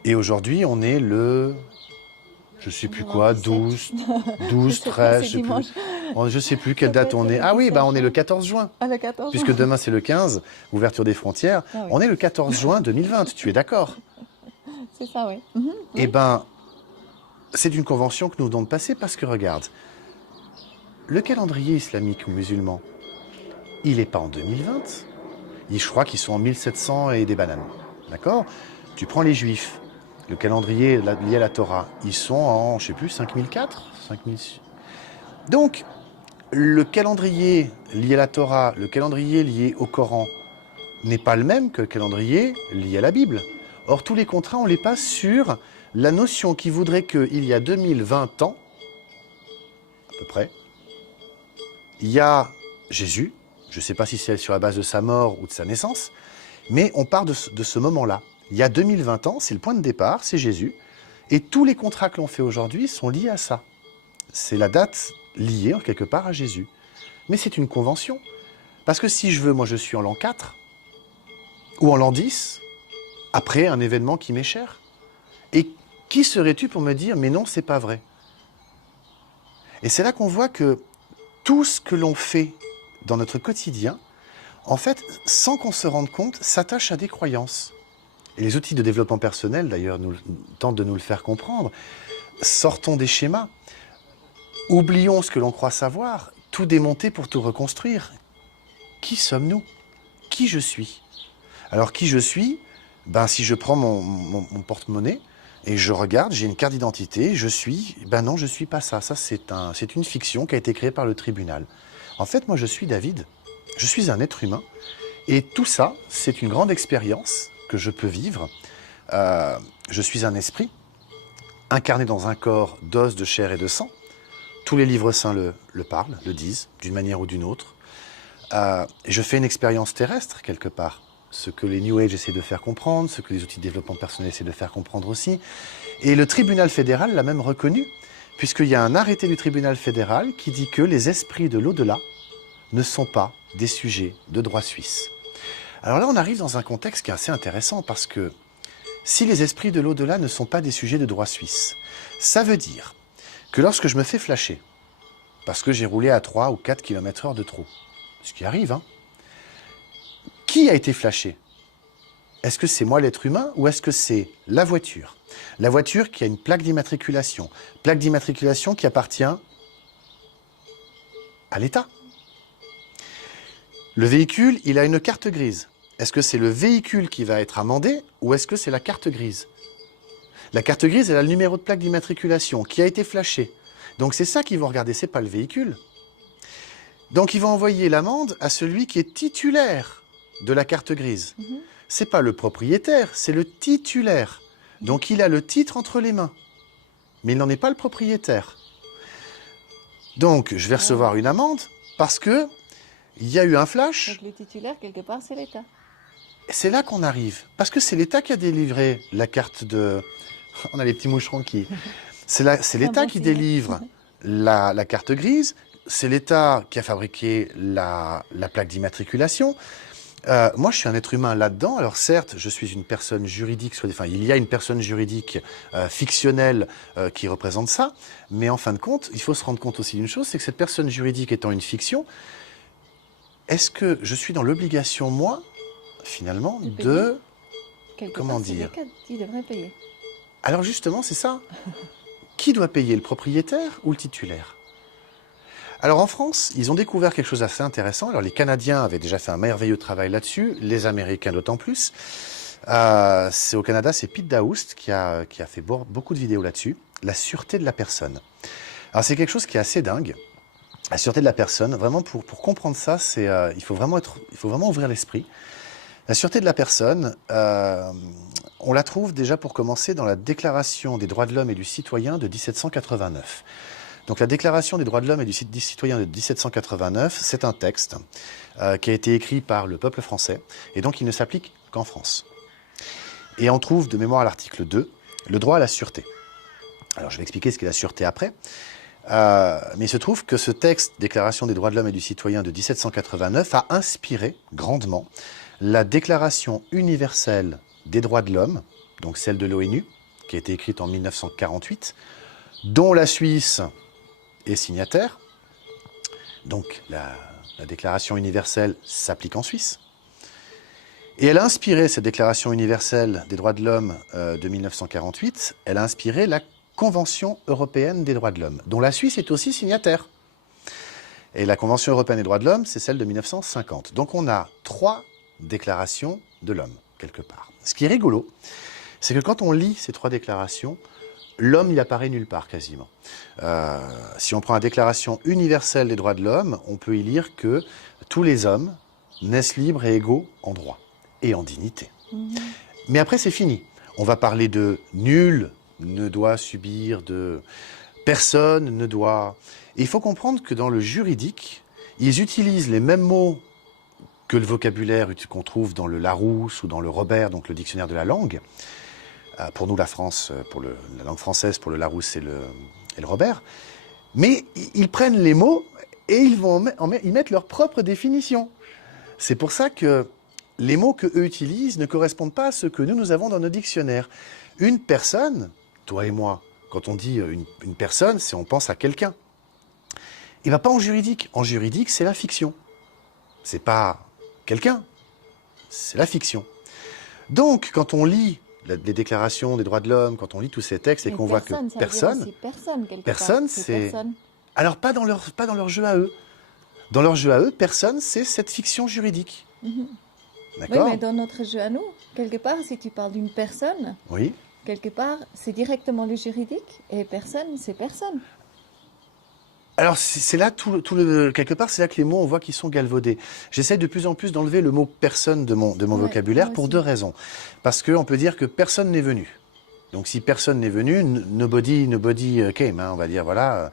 Et aujourd'hui, on est le, je sais plus quoi, 12, 12, 13, je sais plus. Je sais plus quelle date on est. Ah oui, bah on est le 14 juin. Ah, le 14 Puisque juin. demain c'est le 15, ouverture des frontières. Ah oui. On est le 14 juin 2020, tu es d'accord? C'est ça, oui. Eh ben, c'est une convention que nous venons de passer parce que regarde, le calendrier islamique ou musulman, il n'est pas en 2020. Je crois qu'ils sont en 1700 et des bananes. D'accord? Tu prends les juifs, le calendrier lié à la Torah, ils sont en, je sais plus, 5004, 5006. Donc, le calendrier lié à la Torah, le calendrier lié au Coran, n'est pas le même que le calendrier lié à la Bible. Or, tous les contrats, on les passe sur la notion qui voudrait qu'il y a 2020 ans, à peu près, il y a Jésus, je ne sais pas si c'est sur la base de sa mort ou de sa naissance, mais on part de ce moment-là. Il y a 2020 ans, c'est le point de départ, c'est Jésus, et tous les contrats que l'on fait aujourd'hui sont liés à ça. C'est la date liée, quelque part, à Jésus. Mais c'est une convention. Parce que si je veux, moi je suis en l'an 4, ou en l'an 10, après un événement qui m'est cher. Et qui serais-tu pour me dire, mais non, c'est pas vrai? Et c'est là qu'on voit que tout ce que l'on fait dans notre quotidien, en fait, sans qu'on se rende compte, s'attache à des croyances. Et les outils de développement personnel, d'ailleurs, tentent de nous le faire comprendre. Sortons des schémas. Oublions ce que l'on croit savoir, tout démonter pour tout reconstruire. Qui sommes-nous? Qui je suis? Alors, qui je suis? Ben, si je prends mon porte-monnaie et je regarde, j'ai une carte d'identité, je suis... Ben non, je ne suis pas ça. Ça, c'est une fiction qui a été créée par le tribunal. En fait, moi, je suis David. Je suis un être humain. Et tout ça, c'est une grande expérience que je peux vivre. Je suis un esprit, incarné dans un corps d'os, de chair et de sang. Tous les livres saints le parlent, le disent, d'une manière ou d'une autre. Je fais une expérience terrestre, quelque part. Ce que les New Age essaient de faire comprendre, ce que les outils de développement personnel essaient de faire comprendre aussi. Et le tribunal fédéral l'a même reconnu, puisqu'il y a un arrêté du tribunal fédéral qui dit que les esprits de l'au-delà ne sont pas des sujets de droit suisse. Alors là, on arrive dans un contexte qui est assez intéressant, parce que si les esprits de l'au-delà ne sont pas des sujets de droit suisse, ça veut dire que lorsque je me fais flasher, parce que j'ai roulé à 3 ou 4 km/h de trop, ce qui arrive, hein, qui a été flashé? Est-ce que c'est moi l'être humain ou est-ce que c'est la voiture? La voiture qui a une plaque d'immatriculation qui appartient à l'État. Le véhicule, il a une carte grise. Est-ce que c'est le véhicule qui va être amendé ou est-ce que c'est la carte grise? La carte grise, elle a le numéro de plaque d'immatriculation qui a été flashé. Donc c'est ça qu'ils vont regarder, c'est pas le véhicule. Donc ils vont envoyer l'amende à celui qui est titulaire de la carte grise. C'est pas le propriétaire, c'est le titulaire. Donc il a le titre entre les mains. Mais il n'en est pas le propriétaire. Donc je vais recevoir une amende parce que il y a eu un flash. Donc le titulaire, quelque part, c'est l'État. C'est là qu'on arrive. Parce que c'est l'État qui a délivré la carte de... On a les petits moucherons qui... C'est l'État qui délivre la carte grise. C'est l'État qui a fabriqué la plaque d'immatriculation. Moi, je suis un être humain là-dedans. Alors certes, je suis une personne juridique, enfin, il y a une personne juridique fictionnelle qui représente ça, mais en fin de compte, il faut se rendre compte aussi d'une chose, c'est que cette personne juridique étant une fiction, est-ce que je suis dans l'obligation, moi, finalement, de... Comment dire? Qui devrait payer? Alors justement, c'est ça. Qui doit payer, le propriétaire ou le titulaire? Alors en France, ils ont découvert quelque chose d'assez intéressant. Alors les Canadiens avaient déjà fait un merveilleux travail là-dessus, les Américains d'autant plus. Au Canada, c'est Pete Daoust qui a fait beaucoup de vidéos là-dessus. La sûreté de la personne. Alors c'est quelque chose qui est assez dingue. La sûreté de la personne, vraiment pour comprendre ça, il faut vraiment ouvrir l'esprit. La sûreté de la personne, on la trouve déjà pour commencer dans la Déclaration des droits de l'homme et du citoyen de 1789. Donc la Déclaration des droits de l'homme et du citoyen de 1789, c'est un texte qui a été écrit par le peuple français et donc il ne s'applique qu'en France. Et on trouve de mémoire à l'article 2 le droit à la sûreté. Alors je vais expliquer ce qu'est la sûreté après. Mais il se trouve que ce texte, Déclaration des droits de l'homme et du citoyen de 1789, a inspiré grandement la Déclaration universelle des droits de l'homme donc celle de l'ONU, qui a été écrite en 1948, dont la Suisse est signataire. Donc la Déclaration universelle s'applique en Suisse. Et elle a inspiré, cette Déclaration universelle des droits de l'homme de 1948, elle a inspiré la Convention européenne des droits de l'homme, dont la Suisse est aussi signataire. Et la Convention européenne des droits de l'homme, c'est celle de 1950. Donc on a 3 déclarations de l'homme, quelque part. Ce qui est rigolo, c'est que quand on lit ces 3 déclarations, l'homme, il apparaît nulle part, quasiment. Si on prend la Déclaration universelle des droits de l'homme, on peut y lire que tous les hommes naissent libres et égaux en droit et en dignité. Mais après, c'est fini. On va parler de nul ne doit subir, de personne ne doit... Et il faut comprendre que dans le juridique, ils utilisent les mêmes mots que le vocabulaire qu'on trouve dans le Larousse ou dans le Robert, donc le dictionnaire de la langue. Pour nous, la France, pour la langue française, pour le Larousse et le Robert. Mais ils prennent les mots et ils mettent leur propre définition. C'est pour ça que les mots qu'eux utilisent ne correspondent pas à ceux que nous avons dans nos dictionnaires. Une personne, toi et moi, quand on dit une personne, on pense à quelqu'un. Et bien pas en juridique. En juridique, c'est la fiction. C'est pas quelqu'un, c'est la fiction. Donc, quand on lit les déclarations des droits de l'homme, quand on lit tous ces textes et qu'on voit que personne, c'est... Alors, pas dans leur jeu à eux. Dans leur jeu à eux, personne, c'est cette fiction juridique. D'accord ? Oui, mais dans notre jeu à nous, quelque part, si tu parles d'une personne, oui. Quelque part, c'est directement le juridique, et personne, c'est personne. Alors, c'est là, quelque part, c'est là que les mots, on voit qu'ils sont galvaudés. J'essaie de plus en plus d'enlever le mot « personne » de mon vocabulaire pour 2 raisons. Parce qu'on peut dire que personne n'est venu. Donc, si personne n'est venu, nobody came, hein, on va dire, voilà.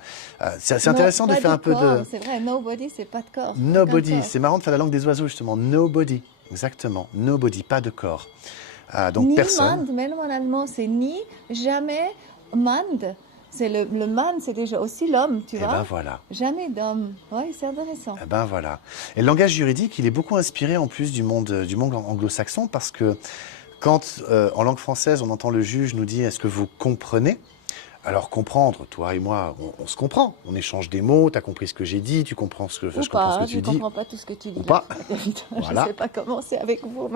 C'est intéressant de faire un peu de... C'est vrai, nobody, c'est pas de corps. Nobody, c'est marrant de faire la langue des oiseaux, justement. Nobody, exactement. Nobody, pas de corps. Donc, ni personne. Mand, même en allemand, c'est ni, jamais, Mand. C'est le man, c'est déjà aussi l'homme, tu vois. Et ben voilà. Jamais d'homme. Oui, c'est intéressant. Et ben voilà. Et le langage juridique, il est beaucoup inspiré en plus du monde anglo-saxon parce que quand en langue française, on entend le juge nous dire « Est-ce que vous comprenez ?» Alors comprendre, toi et moi, on se comprend. On échange des mots, tu as compris ce que j'ai dit, tu comprends ce que, je comprends ce que tu dis. Je ne comprends pas tout ce que tu dis. Ou pas. Voilà. Je ne sais pas comment c'est avec vous.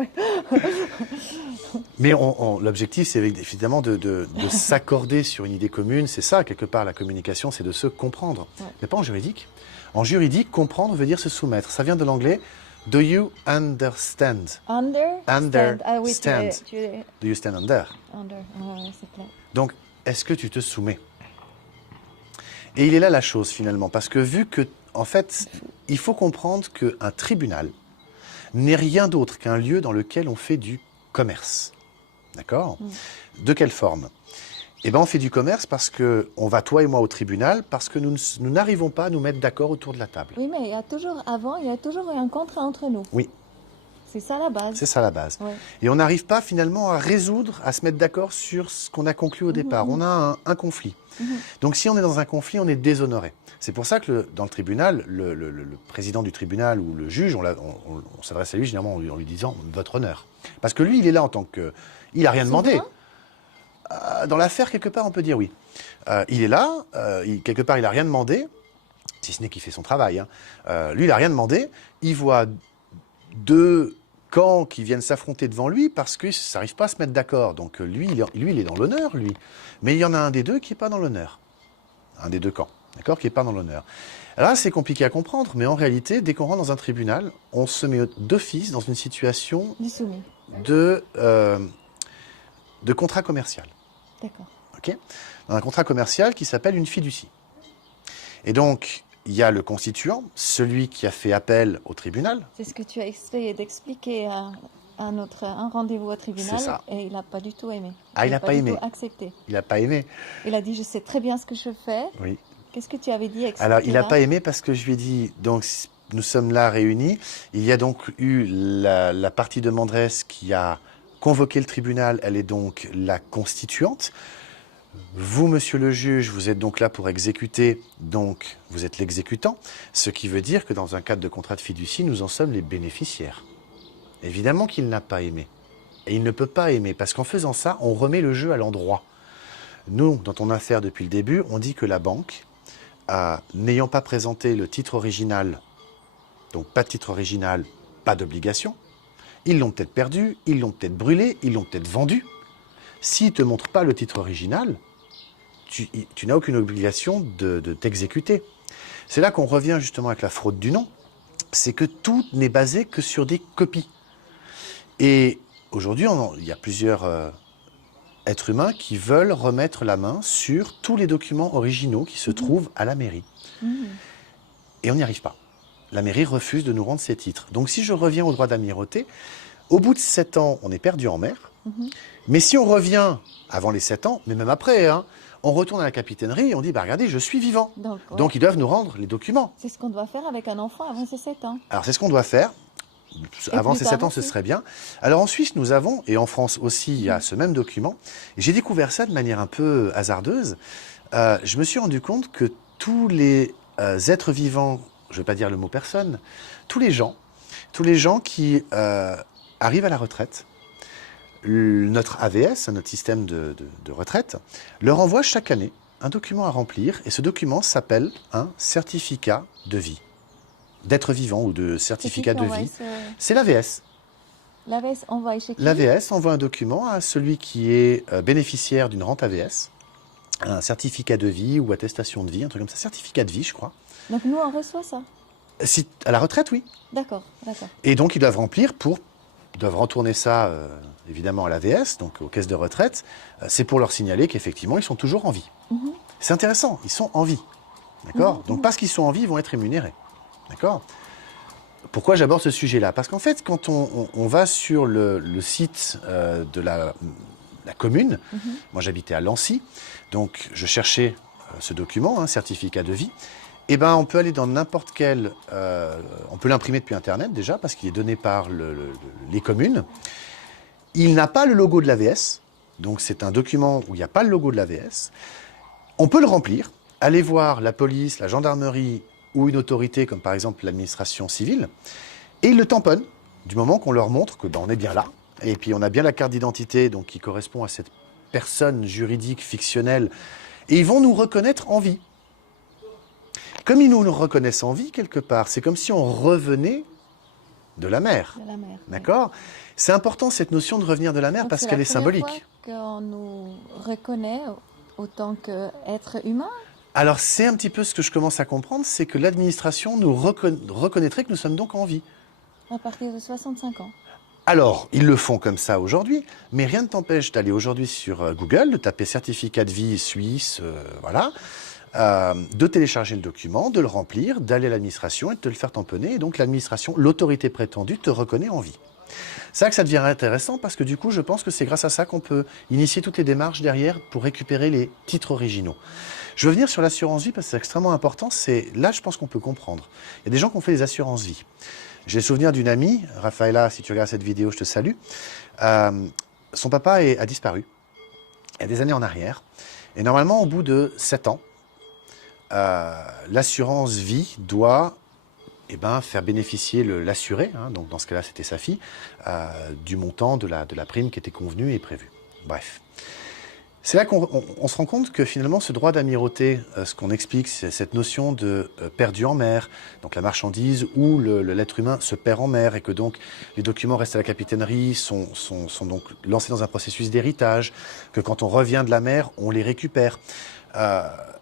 Mais l'objectif, c'est évidemment de s'accorder sur une idée commune. C'est ça, quelque part, la communication, c'est de se comprendre. Ouais. Mais pas en juridique. En juridique, comprendre veut dire se soumettre. Ça vient de l'anglais « Do you understand » Understand. Ah oui, Do you stand under? C'est clair. Donc, est-ce que tu te soumets? Et il est là la chose, finalement. Parce que vu que, en fait, il faut comprendre qu'un tribunal n'est rien d'autre qu'un lieu dans lequel on fait du commerce. D'accord? De quelle forme? Eh bien, on fait du commerce parce qu'on va, toi et moi, au tribunal, parce que nous n'arrivons pas à nous mettre d'accord autour de la table. Oui, mais il y a toujours un contrat entre nous. Oui. C'est ça la base. C'est ça la base. Ouais. Et on n'arrive pas finalement à résoudre, à se mettre d'accord sur ce qu'on a conclu au départ. On a un conflit. Donc si on est dans un conflit, on est déshonoré. C'est pour ça que dans le tribunal, le président du tribunal ou le juge, on s'adresse à lui généralement en lui disant « votre honneur ». Parce que lui, il est là en tant que... Il n'a rien demandé. Dans l'affaire, quelque part, on peut dire oui. Il est là, quelque part, il n'a rien demandé, si ce n'est qu'il fait son travail. Hein. Lui, il n'a rien demandé. Il voit 2 camps qui viennent s'affronter devant lui parce que ça n'arrive pas à se mettre d'accord. Donc lui, il est dans l'honneur, lui. Mais il y en a un des 2 qui n'est pas dans l'honneur. Un des 2 camps, d'accord, qui n'est pas dans l'honneur. Là, c'est compliqué à comprendre, mais en réalité, dès qu'on rentre dans un tribunal, on se met d'office dans une situation de contrat commercial. D'accord. Okay, dans un contrat commercial qui s'appelle une fiducie. Et donc, il y a le constituant, celui qui a fait appel au tribunal. C'est ce que tu as essayé d'expliquer à un rendez-vous au tribunal. C'est ça. Et il n'a pas du tout aimé. Il n'a pas aimé. Accepté. Il n'a pas aimé. Il a dit, je sais très bien ce que je fais. Oui. Qu'est-ce que tu avais dit? Alors, il n'a pas aimé parce que je lui ai dit, donc, nous sommes là réunis. Il y a donc eu la partie demanderesse qui a convoqué le tribunal. Elle est donc la constituante. Vous, monsieur le juge, vous êtes donc là pour exécuter, donc vous êtes l'exécutant, ce qui veut dire que dans un cadre de contrat de fiducie, nous en sommes les bénéficiaires. Évidemment qu'il n'a pas aimé. Et il ne peut pas aimer, parce qu'en faisant ça, on remet le jeu à l'endroit. Nous, dans ton affaire depuis le début, on dit que la banque, n'ayant pas présenté le titre original, donc pas de titre original, pas d'obligation, ils l'ont peut-être perdu, ils l'ont peut-être brûlé, ils l'ont peut-être vendu. S'ils ne te montrent pas le titre original, tu n'as aucune obligation de t'exécuter. C'est là qu'on revient justement avec la fraude du nom, c'est que tout n'est basé que sur des copies. Et aujourd'hui, il y a plusieurs êtres humains qui veulent remettre la main sur tous les documents originaux qui se trouvent à la mairie. Et on n'y arrive pas. La mairie refuse de nous rendre ces titres. Donc si je reviens au droit d'amirauté, au bout de 7 ans, on est perdu en mer. Mais si on revient avant les 7 ans, mais même après, hein, on retourne à la capitainerie et on dit, bah, regardez, je suis vivant. Donc ils doivent nous rendre les documents. C'est ce qu'on doit faire avec un enfant avant ses 7 ans. Alors c'est ce qu'on doit faire. Avant ces 7 ans, ce serait bien. Alors en Suisse, nous avons, et en France aussi, il y a ce même document. J'ai découvert ça de manière un peu hasardeuse. Je me suis rendu compte que tous les êtres vivants, je ne vais pas dire le mot personne, tous les gens qui arrivent à la retraite, notre AVS, notre système de retraite, leur envoie chaque année un document à remplir, et ce document s'appelle un certificat de vie. D'être vivant ou de certificat de vie, c'est l'AVS. L'AVS envoie chez qui? L'AVS envoie un document à celui qui est bénéficiaire d'une rente AVS, un certificat de vie ou attestation de vie, un truc comme ça, certificat de vie, je crois. Donc nous, on reçoit ça? À la retraite, oui. D'accord, d'accord. Et donc, ils doivent remplir ils doivent retourner ça, évidemment, à l'AVS, donc aux caisses de retraite. C'est pour leur signaler qu'effectivement, ils sont toujours en vie. C'est intéressant, ils sont en vie. D'accord? Donc, parce qu'ils sont en vie, ils vont être rémunérés. D'accord? Pourquoi j'aborde ce sujet-là? Parce qu'en fait, quand on va sur le site de la commune, moi j'habitais à Lancy, donc je cherchais ce document, un certificat de vie, et ben on peut aller dans n'importe quel... on peut l'imprimer depuis Internet déjà, parce qu'il est donné par les communes. Il n'a pas le logo de l'AVS, donc c'est un document où il n'y a pas le logo de l'AVS. On peut le remplir, aller voir la police, la gendarmerie, ou une autorité comme par exemple l'administration civile, et ils le tamponnent du moment qu'on leur montre que on est bien là, et puis on a bien la carte d'identité donc qui correspond à cette personne juridique fictionnelle, et ils vont nous reconnaître en vie. Comme ils nous reconnaissent en vie quelque part, c'est comme si on revenait de la mer. De la mer. D'accord? Oui. C'est important cette notion de revenir de la mer donc parce qu'elle est symbolique. C'est la première fois qu'on nous reconnaît autant qu'être humain? Alors, c'est un petit peu ce que je commence à comprendre, c'est que l'administration nous reconnaîtrait que nous sommes donc en vie. À partir de 65 ans. Alors, ils le font comme ça aujourd'hui, mais rien ne t'empêche d'aller aujourd'hui sur Google, de taper certificat de vie suisse, voilà, de télécharger le document, de le remplir, d'aller à l'administration et de te le faire tamponner. Et donc, l'administration, l'autorité prétendue, te reconnaît en vie. C'est là que ça devient intéressant parce que du coup, je pense que c'est grâce à ça qu'on peut initier toutes les démarches derrière pour récupérer les titres originaux. Je veux venir sur l'assurance vie parce que c'est extrêmement important. Là, je pense qu'on peut comprendre. Il y a des gens qui ont fait des assurances vie. J'ai le souvenir d'une amie, Raphaëla, si tu regardes cette vidéo, je te salue. Son papa a disparu il y a des années en arrière. Et normalement, au bout de 7 ans, l'assurance vie doit faire bénéficier l'assuré, hein, donc dans ce cas-là, c'était sa fille, du montant de la prime qui était convenue et prévue. Bref. C'est là qu'on se rend compte que finalement, ce droit d'amirauté, ce qu'on explique, c'est cette notion de perdu en mer, donc la marchandise où l'être humain se perd en mer et que donc les documents restent à la capitainerie, sont donc lancés dans un processus d'héritage, que quand on revient de la mer, on les récupère.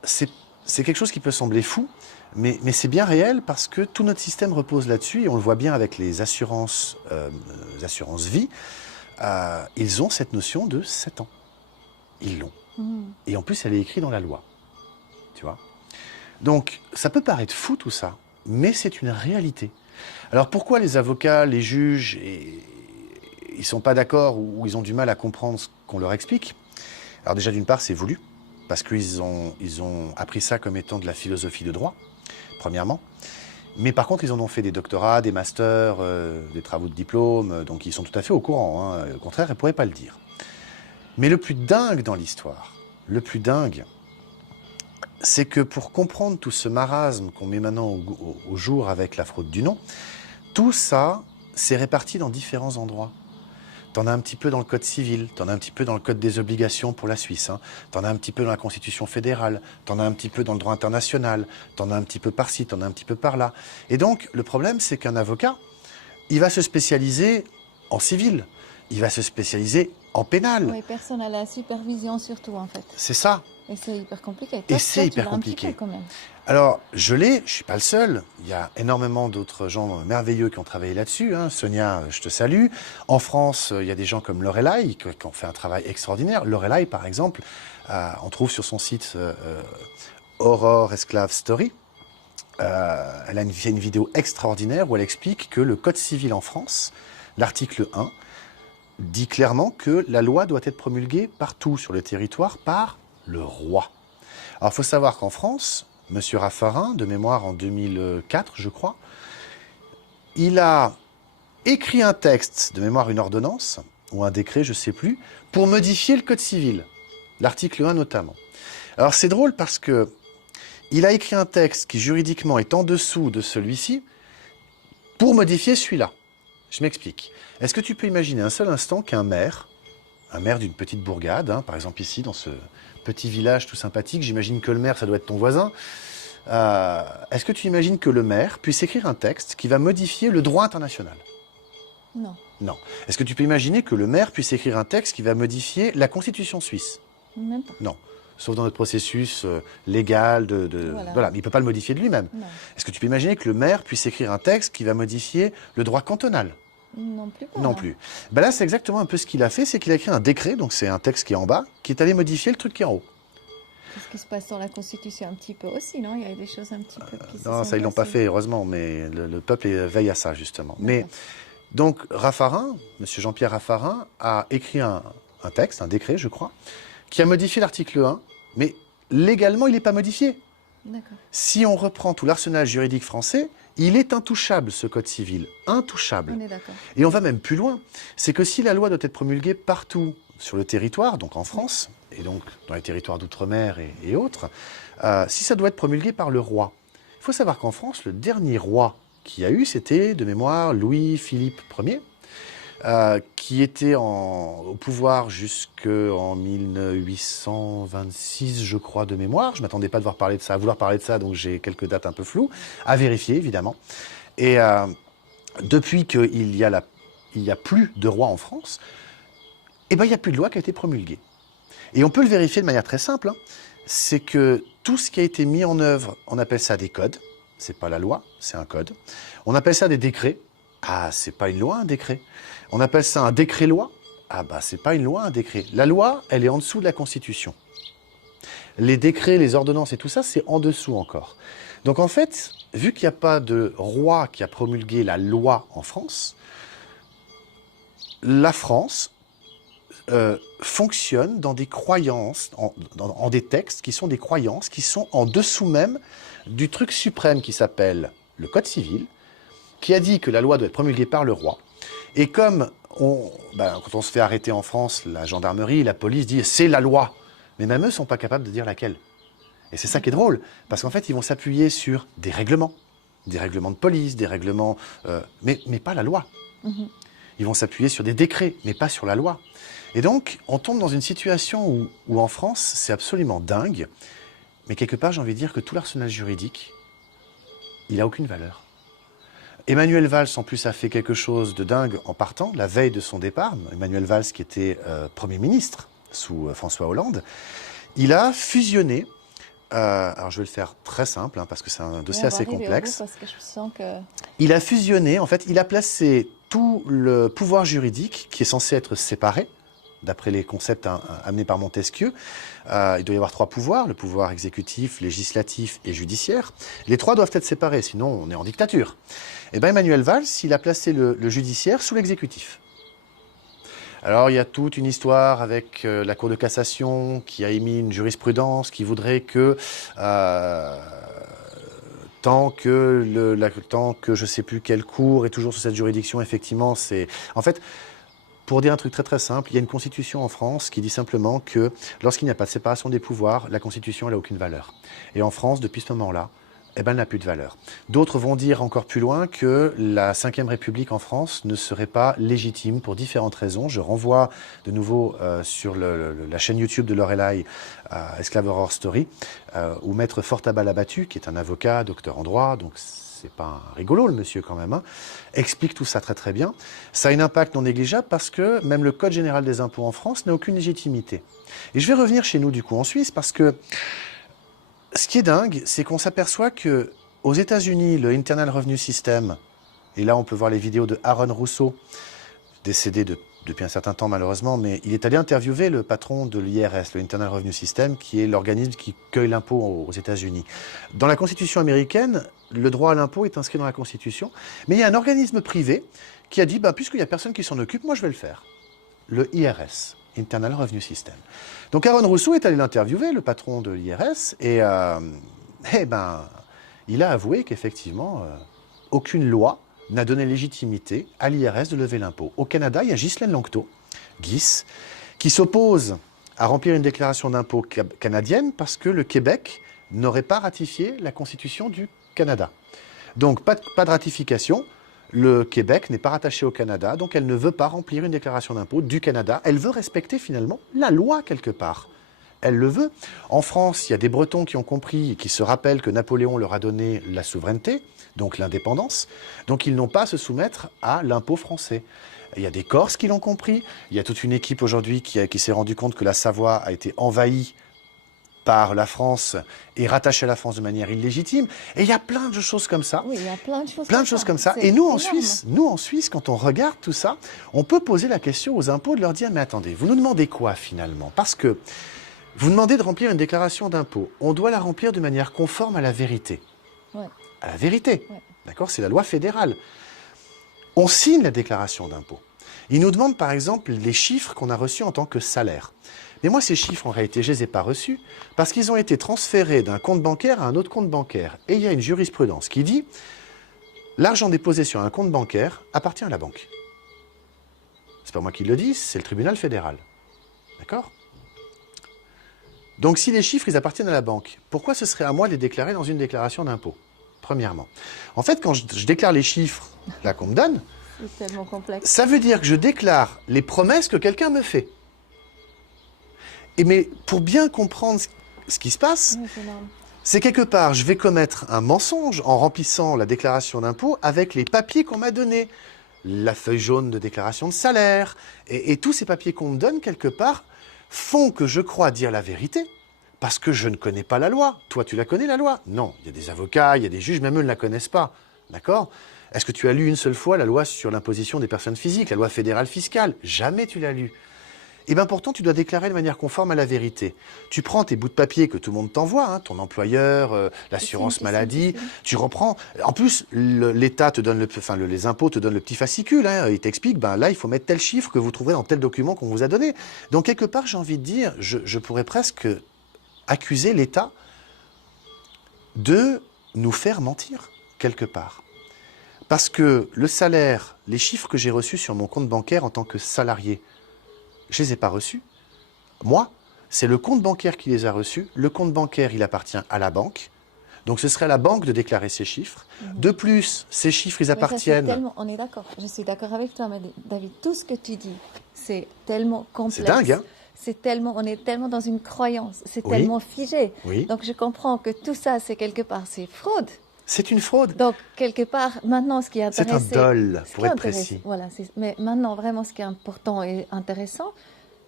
C'est quelque chose qui peut sembler fou, mais c'est bien réel parce que tout notre système repose là-dessus et on le voit bien avec les assurances vie. Ils ont cette notion de 7 ans. Ils l'ont. Et en plus, elle est écrite dans la loi. Tu vois? Donc, ça peut paraître fou tout ça, mais c'est une réalité. Alors pourquoi les avocats, les juges, ils ne sont pas d'accord ou ils ont du mal à comprendre ce qu'on leur explique? Alors déjà, d'une part, c'est voulu, parce qu'ils ont appris ça comme étant de la philosophie de droit, premièrement. Mais par contre, ils en ont fait des doctorats, des masters, des travaux de diplôme, donc ils sont tout à fait au courant. Hein. Au contraire, ils ne pourraient pas le dire. Mais le plus dingue dans l'histoire, c'est que pour comprendre tout ce marasme qu'on met maintenant au jour avec la fraude du nom, tout ça s'est réparti dans différents endroits. T'en as un petit peu dans le Code civil, t'en as un petit peu dans le Code des obligations pour la Suisse, hein. T'en as un petit peu dans la Constitution fédérale, t'en as un petit peu dans le droit international, t'en as un petit peu par-ci, t'en as un petit peu par-là. Et donc, le problème, c'est qu'un avocat, il va se spécialiser en civil, il va se spécialiser en pénal. Oui, personne n'a la supervision surtout en fait. C'est ça. Et c'est hyper compliqué. Et c'est hyper compliqué. Quand même. Alors, je ne suis pas le seul. Il y a énormément d'autres gens merveilleux qui ont travaillé là-dessus, hein. Sonia, je te salue. En France, il y a des gens comme Lorelai qui ont fait un travail extraordinaire. Lorelai, par exemple, on trouve sur son site Aurore Esclave Story. Elle a fait une vidéo extraordinaire où elle explique que le Code civil en France, l'article 1, dit clairement que la loi doit être promulguée partout sur le territoire par le roi. Alors, il faut savoir qu'en France, M. Raffarin, de mémoire en 2004, je crois, il a écrit un texte, de mémoire une ordonnance, ou un décret, je ne sais plus, pour modifier le Code civil, l'article 1 notamment. Alors, c'est drôle parce que il a écrit un texte qui, juridiquement, est en dessous de celui-ci, pour modifier celui-là. Je m'explique. Est-ce que tu peux imaginer un seul instant qu'un maire d'une petite bourgade, hein, par exemple ici, dans ce petit village tout sympathique, j'imagine que le maire, ça doit être ton voisin, est-ce que tu imagines que le maire puisse écrire un texte qui va modifier le droit international? Non. Non. Est-ce que tu peux imaginer que le maire puisse écrire un texte qui va modifier la Constitution suisse? Même pas. Non. Sauf dans notre processus légal, voilà. Mais il ne peut pas le modifier de lui-même. Est-ce que tu peux imaginer que le maire puisse écrire un texte qui va modifier le droit cantonal? Non plus. Pas, non plus. Ben là, c'est exactement un peu ce qu'il a fait, c'est qu'il a écrit un décret, donc c'est un texte qui est en bas, qui est allé modifier le truc qui est en haut. C'est ce qui se passe dans la Constitution un petit peu aussi, non? Il y a des choses un petit peu qui se non, ça, ils l'ont pas fait, heureusement, mais le peuple veille à ça, justement. Mais donc, Raffarin, M. Jean-Pierre Raffarin, a écrit un texte, un décret, je crois, qui a modifié l'article 1, mais légalement, il n'est pas modifié. Si on reprend tout l'arsenal juridique français, il est intouchable, ce code civil. Intouchable. On est d'accord. Et on va même plus loin. C'est que si la loi doit être promulguée partout sur le territoire, donc en France, et donc dans les territoires d'outre-mer et autres, si ça doit être promulgué par le roi, il faut savoir qu'en France, le dernier roi qu'il y a eu, c'était, de mémoire, Louis-Philippe Ier, qui était au pouvoir jusqu'en 1826, je crois, de mémoire. Je ne m'attendais pas à vouloir parler de ça, donc j'ai quelques dates un peu floues, à vérifier, évidemment. Et depuis qu'il n'y a plus de roi en France, eh ben, il n'y a plus de loi qui a été promulguée. Et on peut le vérifier de manière très simple, hein. C'est que tout ce qui a été mis en œuvre, on appelle ça des codes. C'est pas la loi, c'est un code. On appelle ça des décrets. Ah, c'est pas une loi, un décret. On appelle ça un décret-loi. Ah bah, c'est pas une loi, un décret. La loi, elle est en dessous de la Constitution. Les décrets, les ordonnances et tout ça, c'est en dessous encore. Donc en fait, vu qu'il n'y a pas de roi qui a promulgué la loi en France, la France fonctionne dans des croyances, dans des textes qui sont des croyances, qui sont en dessous même du truc suprême qui s'appelle le Code civil, qui a dit que la loi doit être promulguée par le roi. Et comme quand on se fait arrêter en France, la gendarmerie, la police dit « c'est la loi ». Mais même eux ne sont pas capables de dire laquelle. Et c'est ça qui est drôle, parce qu'en fait, ils vont s'appuyer sur des règlements de police, des règlements, mais pas la loi. Ils vont s'appuyer sur des décrets, mais pas sur la loi. Et donc, on tombe dans une situation où en France, c'est absolument dingue, mais quelque part, j'ai envie de dire que tout l'arsenal juridique, il n'a aucune valeur. Emmanuel Valls, en plus, a fait quelque chose de dingue en partant, la veille de son départ. Emmanuel Valls, qui était Premier ministre sous François Hollande, il a fusionné, alors je vais le faire très simple, hein, parce que c'est un dossier assez complexe. Parce que je sens que... Il a fusionné, en fait, il a placé tout le pouvoir juridique, qui est censé être séparé, d'après les concepts amenés par Montesquieu. Il doit y avoir 3 pouvoirs, le pouvoir exécutif, législatif et judiciaire. Les 3 doivent être séparés, sinon on est en dictature. Et bien Emmanuel Valls, il a placé le judiciaire sous l'exécutif. Alors il y a toute une histoire avec la Cour de cassation qui a émis une jurisprudence qui voudrait que tant que je ne sais plus quelle cour est toujours sous cette juridiction, effectivement, c'est... En fait, pour dire un truc très très simple, il y a une constitution en France qui dit simplement que lorsqu'il n'y a pas de séparation des pouvoirs, la constitution n'a aucune valeur. Et en France, depuis ce moment-là, eh ben, elle n'a plus de valeur. D'autres vont dire encore plus loin que la Ve République en France ne serait pas légitime pour différentes raisons. Je renvoie de nouveau sur la chaîne YouTube de Lorelai, Esclave Horror Story, où Maître Fortabal Abattu, qui est un avocat, docteur en droit, donc c'est pas un rigolo le monsieur quand même, hein, explique tout ça très très bien. Ça a un impact non négligeable parce que même le Code général des impôts en France n'a aucune légitimité. Et je vais revenir chez nous du coup en Suisse parce que ce qui est dingue, c'est qu'on s'aperçoit que aux États-Unis, le Internal Revenue System, et là on peut voir les vidéos de Aaron Russo, décédé depuis un certain temps malheureusement, mais il est allé interviewer le patron de l'IRS, le Internal Revenue System, qui est l'organisme qui cueille l'impôt aux États-Unis. Dans la Constitution américaine, le droit à l'impôt est inscrit dans la Constitution, mais il y a un organisme privé qui a dit, puisqu'il n'y a personne qui s'en occupe, moi je vais le faire. Le IRS, Internal Revenue System. Donc Aaron Russo est allé l'interviewer, le patron de l'IRS, et il a avoué qu'effectivement, aucune loi n'a donné légitimité à l'IRS de lever l'impôt. Au Canada, il y a Ghislaine Langto, GIS, qui s'oppose à remplir une déclaration d'impôt canadienne parce que le Québec n'aurait pas ratifié la Constitution du Canada. Donc, pas de ratification. Le Québec n'est pas rattaché au Canada, donc elle ne veut pas remplir une déclaration d'impôt du Canada. Elle veut respecter finalement la loi quelque part. Elle le veut. En France, il y a des Bretons qui ont compris et qui se rappellent que Napoléon leur a donné la souveraineté, donc l'indépendance. Donc ils n'ont pas à se soumettre à l'impôt français. Il y a des Corses qui l'ont compris. Il y a toute une équipe aujourd'hui qui s'est rendu compte que la Savoie a été envahie par la France et rattachée à la France de manière illégitime. Et il y a plein de choses comme ça. Oui, il y a plein de choses comme ça. Et nous en Suisse, quand on regarde tout ça, on peut poser la question aux impôts de leur dire, mais attendez, vous nous demandez quoi finalement? Parce que vous demandez de remplir une déclaration d'impôt. On doit la remplir de manière conforme à la vérité. Ouais. À la vérité. Ouais. D'accord? C'est la loi fédérale. On signe la déclaration d'impôt. Ils nous demandent par exemple les chiffres qu'on a reçus en tant que salaire. Mais moi, ces chiffres, en réalité, je ne les ai pas reçus parce qu'ils ont été transférés d'un compte bancaire à un autre compte bancaire. Et il y a une jurisprudence qui dit l'argent déposé sur un compte bancaire appartient à la banque. C'est pas moi qui le dis, c'est le tribunal fédéral. D'accord? Donc, si les chiffres, ils appartiennent à la banque, pourquoi ce serait à moi de les déclarer dans une déclaration d'impôt? Premièrement. En fait, quand je déclare les chiffres là qu'on me donne, c'est tellement complexe. Ça veut dire que je déclare les promesses que quelqu'un me fait. Mais pour bien comprendre ce qui se passe, c'est quelque part, je vais commettre un mensonge en remplissant la déclaration d'impôt avec les papiers qu'on m'a donnés. La feuille jaune de déclaration de salaire, et tous ces papiers qu'on me donne, quelque part, font que je crois dire la vérité, parce que je ne connais pas la loi. Toi, tu la connais, la loi? Non, il y a des avocats, il y a des juges, même eux ne la connaissent pas. D'accord? Est-ce que tu as lu une seule fois la loi sur l'imposition des personnes physiques, la loi fédérale fiscale? Jamais tu l'as lu. Et bien pourtant, tu dois déclarer de manière conforme à la vérité. Tu prends tes bouts de papier que tout le monde t'envoie, hein, ton employeur, l'assurance maladie, tu reprends. En plus, l'État te donne, les impôts te donnent le petit fascicule. Hein, ils t'expliquent, là, il faut mettre tel chiffre que vous trouverez dans tel document qu'on vous a donné. Donc quelque part, j'ai envie de dire, je pourrais presque accuser l'État de nous faire mentir, quelque part. Parce que le salaire, les chiffres que j'ai reçus sur mon compte bancaire en tant que salarié, je ne les ai pas reçus. Moi, c'est le compte bancaire qui les a reçus. Le compte bancaire, il appartient à la banque. Donc, ce serait à la banque de déclarer ces chiffres. De plus, ces chiffres, ils appartiennent... On est d'accord. Je suis d'accord avec toi, mais David, tout ce que tu dis, c'est tellement complexe. C'est dingue, hein? On est tellement dans une croyance. C'est tellement figé. Oui. Donc, je comprends que tout ça, c'est quelque part, c'est fraude. C'est une fraude. Donc, quelque part, maintenant, ce qui est intéressant... C'est un dol, pour être précis. Voilà, mais maintenant, vraiment, ce qui est important et intéressant.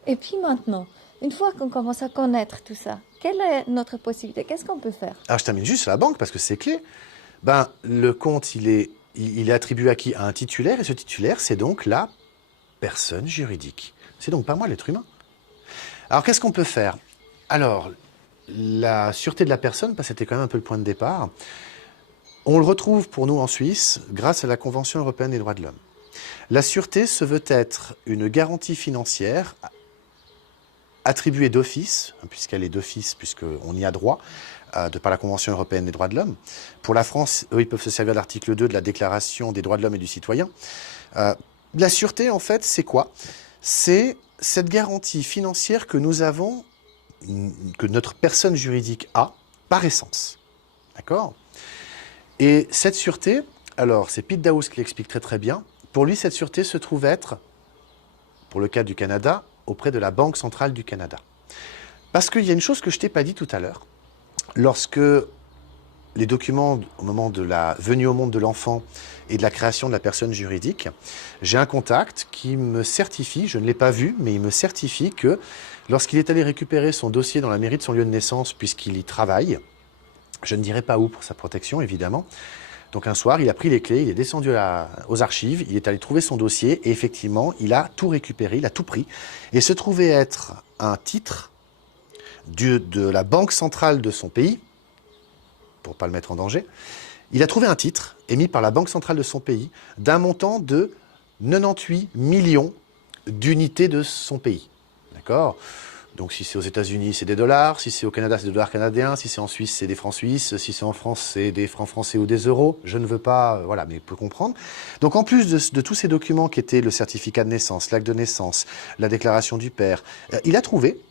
Et puis maintenant, une fois qu'on commence à connaître tout ça, quelle est notre possibilité? Qu'est-ce qu'on peut faire? Alors, je termine juste sur la banque, parce que c'est clé. Le compte, il est attribué à qui? À un titulaire, et ce titulaire, c'est donc la personne juridique. C'est donc pas moi, l'être humain. Alors, qu'est-ce qu'on peut faire? Alors, la sûreté de la personne, parce que c'était quand même un peu le point de départ... On le retrouve pour nous en Suisse grâce à la Convention européenne des droits de l'homme. La sûreté se veut être une garantie financière attribuée d'office, puisqu'elle est d'office, puisqu'on y a droit, de par la Convention européenne des droits de l'homme. Pour la France, eux, ils peuvent se servir de l'article 2 de la Déclaration des droits de l'homme et du citoyen. La sûreté, en fait, c'est quoi? C'est cette garantie financière que nous avons, que notre personne juridique a, par essence. D'accord? Et cette sûreté, alors c'est Pete Daoust qui l'explique très très bien, pour lui cette sûreté se trouve être, pour le cas du Canada, auprès de la Banque centrale du Canada. Parce qu'il y a une chose que je t'ai pas dit tout à l'heure, lorsque les documents au moment de la venue au monde de l'enfant et de la création de la personne juridique, j'ai un contact qui me certifie, je ne l'ai pas vu, mais il me certifie que lorsqu'il est allé récupérer son dossier dans la mairie de son lieu de naissance, puisqu'il y travaille, je ne dirai pas où pour sa protection évidemment, donc un soir il a pris les clés, il est descendu aux archives, il est allé trouver son dossier et effectivement il a tout récupéré, il a tout pris, et se trouvait être un titre de la banque centrale de son pays, pour ne pas le mettre en danger, il a trouvé un titre émis par la Banque centrale de son pays d'un montant de 98 millions d'unités de son pays. D'accord? Donc si c'est aux États-Unis, c'est des dollars, si c'est au Canada, c'est des dollars canadiens, si c'est en Suisse, c'est des francs suisses, si c'est en France, c'est des francs français ou des euros. Je ne veux pas, voilà, mais vous pouvez comprendre. Donc en plus de tous ces documents qui étaient le certificat de naissance, l'acte de naissance, la déclaration du père, il a trouvé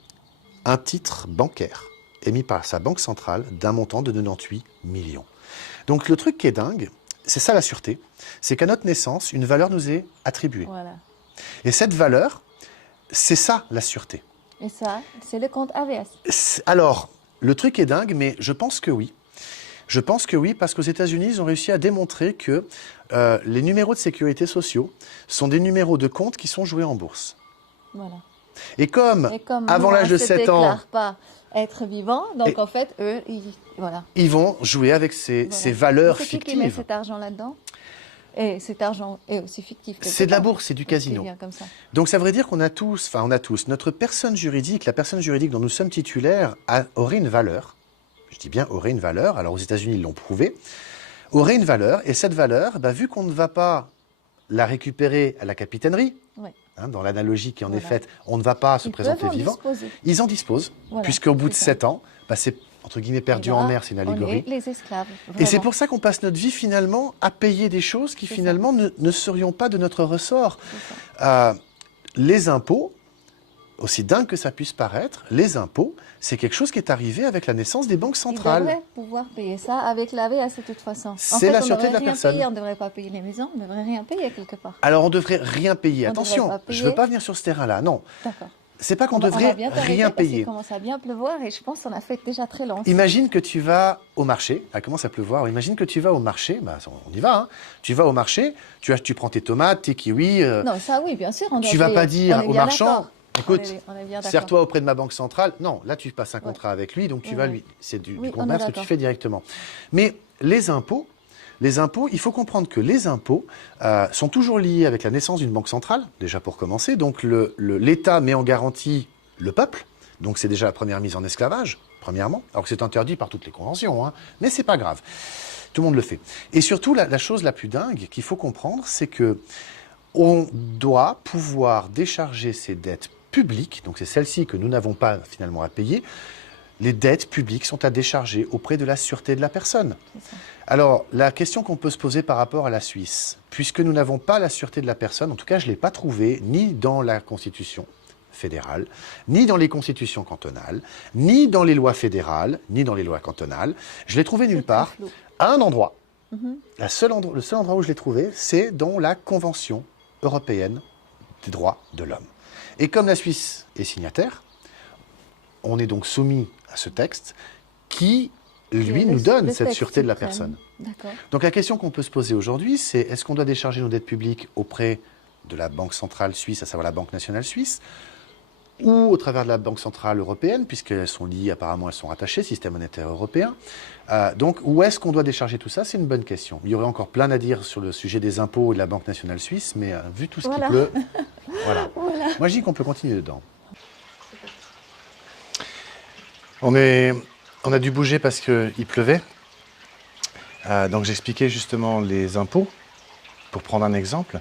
un titre bancaire émis par sa banque centrale d'un montant de 98 millions. Donc le truc qui est dingue, c'est ça la sûreté, c'est qu'à notre naissance, une valeur nous est attribuée. Voilà. Et cette valeur, c'est ça la sûreté. Et ça, c'est le compte AVS. Alors, le truc est dingue, mais je pense que oui. Je pense que oui, parce qu'aux États-Unis, ils ont réussi à démontrer que les numéros de sécurité sociaux sont des numéros de compte qui sont joués en bourse. Voilà. Et comme avant nous, l'âge de 7 ans, on ne déclare pas être vivant, donc en fait, eux, ils vont jouer avec ces valeurs fictives. C'est qui met cet argent là-dedans? Et cet argent est aussi fictif. C'est de la bourse, c'est du casino. Comme ça. Donc ça veut dire qu'on a tous, notre personne juridique, la personne juridique dont nous sommes titulaires aurait une valeur. Je dis bien aurait une valeur, alors aux États-Unis ils l'ont prouvé, aurait une valeur, et cette valeur, vu qu'on ne va pas la récupérer à la capitainerie, dans l'analogie qui en est faite, on ne va pas se présenter vivant, ils en disposent, puisqu'au bout de 7 ans, c'est entre guillemets perdu en mer, c'est une allégorie. On est les esclaves. Vraiment. Et c'est pour ça qu'on passe notre vie finalement à payer des choses qui finalement ne serions pas de notre ressort. Les impôts, aussi dingue que ça puisse paraître, les impôts, c'est quelque chose qui est arrivé avec la naissance des banques centrales. On devrait pouvoir payer ça avec l'AVS de toute façon. C'est la sûreté de la personne. On ne devrait pas payer les maisons, on ne devrait rien payer quelque part. Alors on ne devrait rien payer. Attention, je ne veux pas venir sur ce terrain-là, non. D'accord. C'est pas qu'on devrait rien payer. Il commence à bien pleuvoir et je pense qu'on a fait déjà très long. Imagine que tu vas au marché, il commence à pleuvoir, imagine que tu vas au marché, on y va, hein. Tu vas au marché, tu prends tes tomates, tes kiwis. Non, ça oui, bien sûr. Tu ne vas pas dire au marchand, écoute, on sers-toi auprès de ma banque centrale. Non, là tu passes un contrat avec lui, donc tu vas lui. C'est du commerce que tu fais directement. Mais les impôts, il faut comprendre que les impôts sont toujours liés avec la naissance d'une banque centrale, déjà pour commencer. Donc l'État met en garantie le peuple, donc c'est déjà la première mise en esclavage, premièrement, alors que c'est interdit par toutes les conventions, hein, mais c'est pas grave, tout le monde le fait. Et surtout, la chose la plus dingue qu'il faut comprendre, c'est que on doit pouvoir décharger ses dettes publiques, donc c'est celles-ci que nous n'avons pas finalement à payer. Les dettes publiques sont à décharger auprès de la sûreté de la personne. Alors, la question qu'on peut se poser par rapport à la Suisse, puisque nous n'avons pas la sûreté de la personne, en tout cas je ne l'ai pas trouvée ni dans la Constitution fédérale, ni dans les constitutions cantonales, ni dans les lois fédérales, ni dans les lois cantonales, je l'ai trouvée nulle part, à un endroit. Le seul endroit où je l'ai trouvée, c'est dans la Convention européenne des droits de l'homme. Et comme la Suisse est signataire, on est donc soumis à ce texte qui, lui, nous donne cette sûreté de la personne. Donc la question qu'on peut se poser aujourd'hui, c'est est-ce qu'on doit décharger nos dettes publiques auprès de la Banque centrale suisse, à savoir la Banque nationale suisse, ou au travers de la Banque centrale européenne, puisqu'elles sont liées, apparemment, elles sont rattachées, système monétaire européen. Donc, où est-ce qu'on doit décharger tout ça? C'est une bonne question. Il y aurait encore plein à dire sur le sujet des impôts et de la Banque nationale suisse, mais vu tout ce qui pleut, voilà. Moi, je dis qu'on peut continuer dedans. On a dû bouger parce qu'il pleuvait. Donc, j'expliquais justement les impôts, pour prendre un exemple.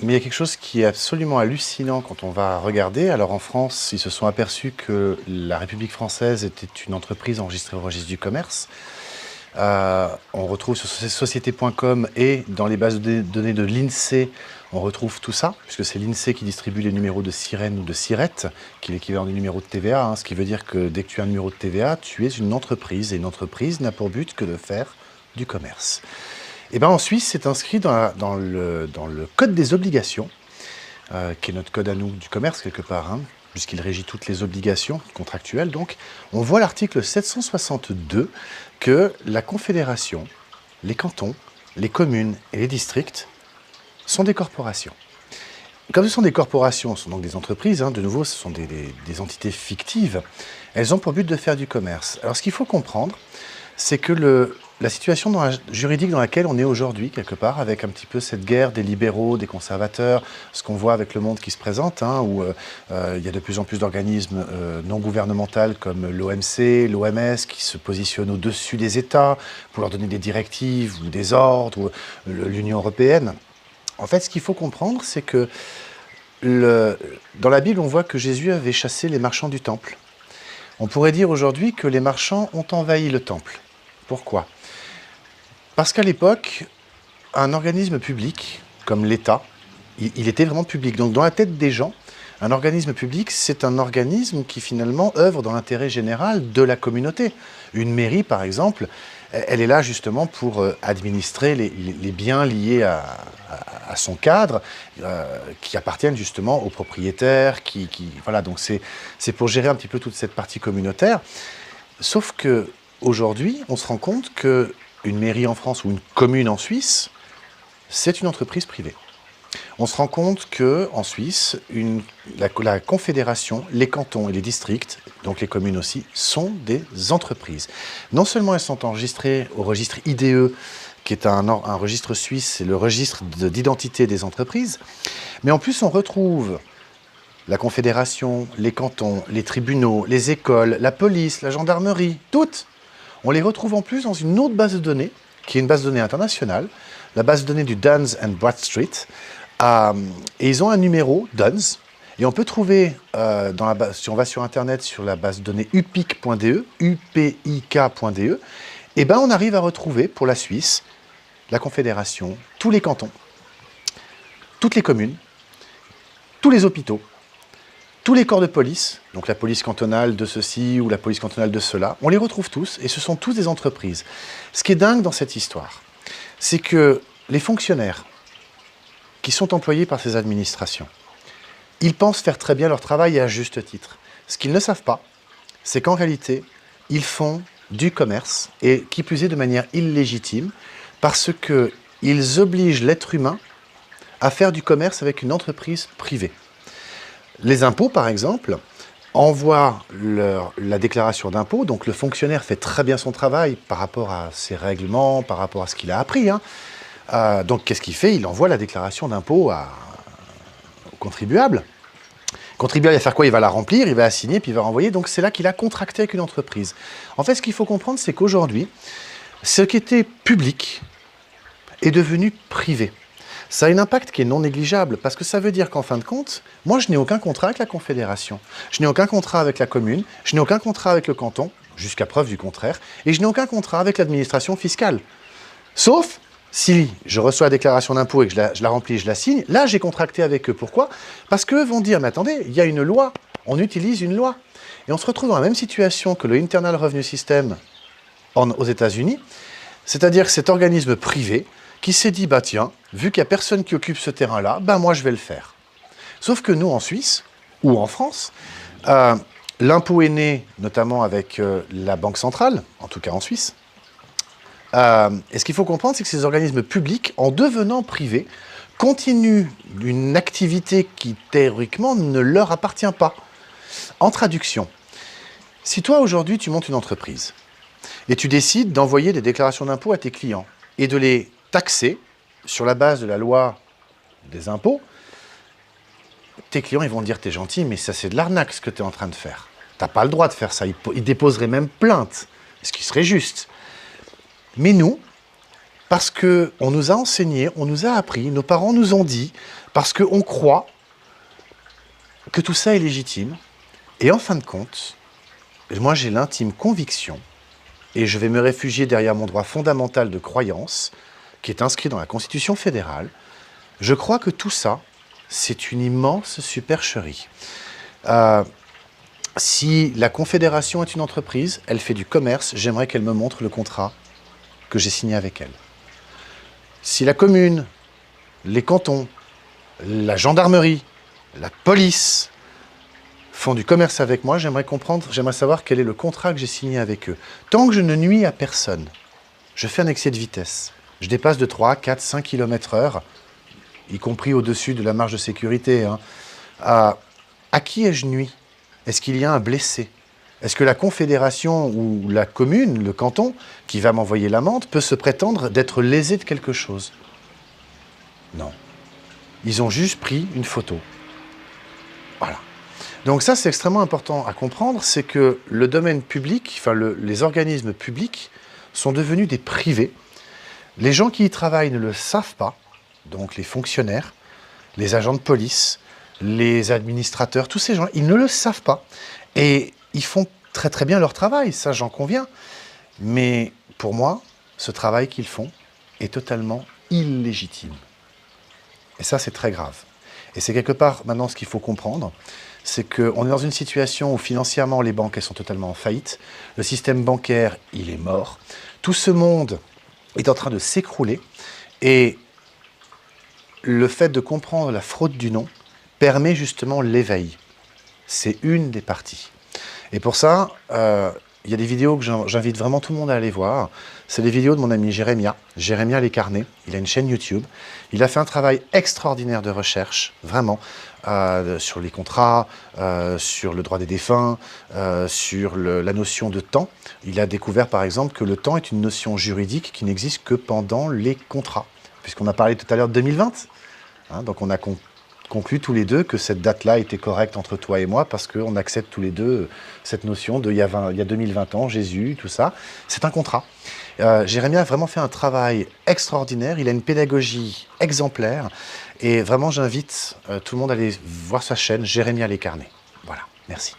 Mais il y a quelque chose qui est absolument hallucinant quand on va regarder. Alors en France, ils se sont aperçus que la République française était une entreprise enregistrée au registre du commerce. On retrouve sur société.com et dans les bases de données de l'INSEE, on retrouve tout ça, puisque c'est l'INSEE qui distribue les numéros de sirène ou de sirette, qui est l'équivalent du numéro de TVA, ce qui veut dire que dès que tu as un numéro de TVA, tu es une entreprise, et une entreprise n'a pour but que de faire du commerce. Et bien en Suisse, c'est inscrit dans le code des obligations, qui est notre code à nous du commerce quelque part, puisqu'il régit toutes les obligations contractuelles. Donc, on voit l'article 762 que la Confédération, les cantons, les communes et les districts sont des corporations. Comme ce sont des corporations, ce sont donc des entreprises, de nouveau, ce sont des entités fictives, elles ont pour but de faire du commerce. Alors, ce qu'il faut comprendre, c'est que la situation juridique dans laquelle on est aujourd'hui, quelque part, avec un petit peu cette guerre des libéraux, des conservateurs, ce qu'on voit avec le monde qui se présente, où il y a de plus en plus d'organismes non gouvernementaux comme l'OMC, l'OMS, qui se positionnent au-dessus des États pour leur donner des directives ou des ordres, ou l'Union européenne. En fait, ce qu'il faut comprendre, c'est que dans la Bible, on voit que Jésus avait chassé les marchands du temple. On pourrait dire aujourd'hui que les marchands ont envahi le temple. Pourquoi ? Parce qu'à l'époque, un organisme public, comme l'État, il était vraiment public. Donc dans la tête des gens, un organisme public, c'est un organisme qui finalement œuvre dans l'intérêt général de la communauté. Une mairie, par exemple, elle est là justement pour administrer les biens liés à son cadre, qui appartiennent justement aux propriétaires. Voilà, donc c'est pour gérer un petit peu toute cette partie communautaire. Sauf qu'aujourd'hui, on se rend compte qu'une mairie en France ou une commune en Suisse, c'est une entreprise privée. On se rend compte qu'en Suisse, la Confédération, les cantons et les districts, donc les communes aussi, sont des entreprises. Non seulement elles sont enregistrées au registre IDE, qui est un registre suisse, c'est le registre d'identité des entreprises, mais en plus on retrouve la Confédération, les cantons, les tribunaux, les écoles, la police, la gendarmerie, toutes. On les retrouve en plus dans une autre base de données, qui est une base de données internationale, la base de données du Duns and Bradstreet. Et ils ont un numéro, Duns, et on peut trouver, si on va sur Internet, sur la base de données upic.de, upik.de, et ben on arrive à retrouver, pour la Suisse, la Confédération, tous les cantons, toutes les communes, tous les hôpitaux, tous les corps de police, donc la police cantonale de ceci ou la police cantonale de cela, on les retrouve tous, et ce sont tous des entreprises. Ce qui est dingue dans cette histoire, c'est que les fonctionnaires qui sont employés par ces administrations, ils pensent faire très bien leur travail et à juste titre. Ce qu'ils ne savent pas, c'est qu'en réalité, ils font du commerce, et qui plus est de manière illégitime, parce qu'ils obligent l'être humain à faire du commerce avec une entreprise privée. Les impôts, par exemple, envoient la déclaration d'impôt, donc le fonctionnaire fait très bien son travail par rapport à ses règlements, par rapport à ce qu'il a appris. Donc qu'est-ce qu'il fait ? Il envoie la déclaration d'impôt au contribuable. Le contribuable va faire quoi ? Il va la remplir, il va la signer, puis il va renvoyer. Donc c'est là qu'il a contracté avec une entreprise. En fait, ce qu'il faut comprendre, c'est qu'aujourd'hui, ce qui était public est devenu privé. Ça a un impact qui est non négligeable, parce que ça veut dire qu'en fin de compte, moi je n'ai aucun contrat avec la Confédération, je n'ai aucun contrat avec la commune, je n'ai aucun contrat avec le canton, jusqu'à preuve du contraire, et je n'ai aucun contrat avec l'administration fiscale. Sauf si je reçois la déclaration d'impôt et que je la remplis, je la signe, là j'ai contracté avec eux. Pourquoi ? Parce qu'eux vont dire, mais attendez, il y a une loi, on utilise une loi. Et on se retrouve dans la même situation que le Internal Revenue System aux États-Unis, c'est-à-dire cet organisme privé qui s'est dit, bah tiens, vu qu'il n'y a personne qui occupe ce terrain-là, bah moi je vais le faire. Sauf que nous, en Suisse, ou en France, l'impôt est né, notamment avec la Banque centrale, en tout cas en Suisse. Et ce qu'il faut comprendre, c'est que ces organismes publics, en devenant privés, continuent une activité qui, théoriquement, ne leur appartient pas. En traduction, si toi, aujourd'hui, tu montes une entreprise, et tu décides d'envoyer des déclarations d'impôt à tes clients, et de les taxer sur la base de la loi des impôts, tes clients ils vont te dire « t'es gentil, mais ça c'est de l'arnaque ce que tu es en train de faire. T'as pas le droit de faire ça. » Ils déposeraient même plainte, ce qui serait juste. Mais nous, parce qu'on nous a enseigné, on nous a appris, nos parents nous ont dit, parce qu'on croit que tout ça est légitime, et en fin de compte, moi j'ai l'intime conviction, et je vais me réfugier derrière mon droit fondamental de croyance, qui est inscrit dans la Constitution fédérale, Je crois que tout ça, c'est une immense supercherie. Si la Confédération est une entreprise, elle fait du commerce, j'aimerais qu'elle me montre le contrat que j'ai signé avec elle. Si la commune, les cantons, la gendarmerie, la police font du commerce avec moi, j'aimerais savoir quel est le contrat que j'ai signé avec eux. Tant que je ne nuis à personne, je fais un excès de vitesse. Je dépasse de 3, 4, 5 km/h, y compris au-dessus de la marge de sécurité. Hein. À qui ai-je nuit? Est-ce qu'il y a un blessé? Est-ce que la Confédération ou la commune, le canton, qui va m'envoyer l'amende, peut se prétendre d'être lésé de quelque chose? Non. Ils ont juste pris une photo. Voilà. Donc ça, c'est extrêmement important à comprendre, c'est que le domaine public, enfin les organismes publics, sont devenus des privés. Les gens qui y travaillent ne le savent pas, donc les fonctionnaires, les agents de police, les administrateurs, tous ces gens, ils ne le savent pas. Et ils font très très bien leur travail, ça j'en conviens. Mais pour moi, ce travail qu'ils font est totalement illégitime. Et ça, c'est très grave. Et c'est quelque part, maintenant, ce qu'il faut comprendre, c'est qu'on est dans une situation où financièrement, les banques, elles sont totalement en faillite. Le système bancaire, il est mort. Tout ce monde est en train de s'écrouler. Et le fait de comprendre la fraude du nom permet justement l'éveil. C'est une des parties. Et pour ça, il y a des vidéos que j'invite vraiment tout le monde à aller voir. C'est les vidéos de mon ami Jérémia Lécarné. Il a une chaîne YouTube. Il a fait un travail extraordinaire de recherche, vraiment, sur les contrats, sur le droit des défunts, sur la notion de temps. Il a découvert, par exemple, que le temps est une notion juridique qui n'existe que pendant les contrats. Puisqu'on a parlé tout à l'heure de 2020. Hein, donc on a conclu tous les deux que cette date-là était correcte entre toi et moi parce qu'on accepte tous les deux cette notion de il y a 2020 ans, Jésus, tout ça. C'est un contrat. Jérémia a vraiment fait un travail extraordinaire. Il a une pédagogie exemplaire. Et vraiment, j'invite tout le monde à aller voir sa chaîne, Jérémia Lécarné. Voilà, merci.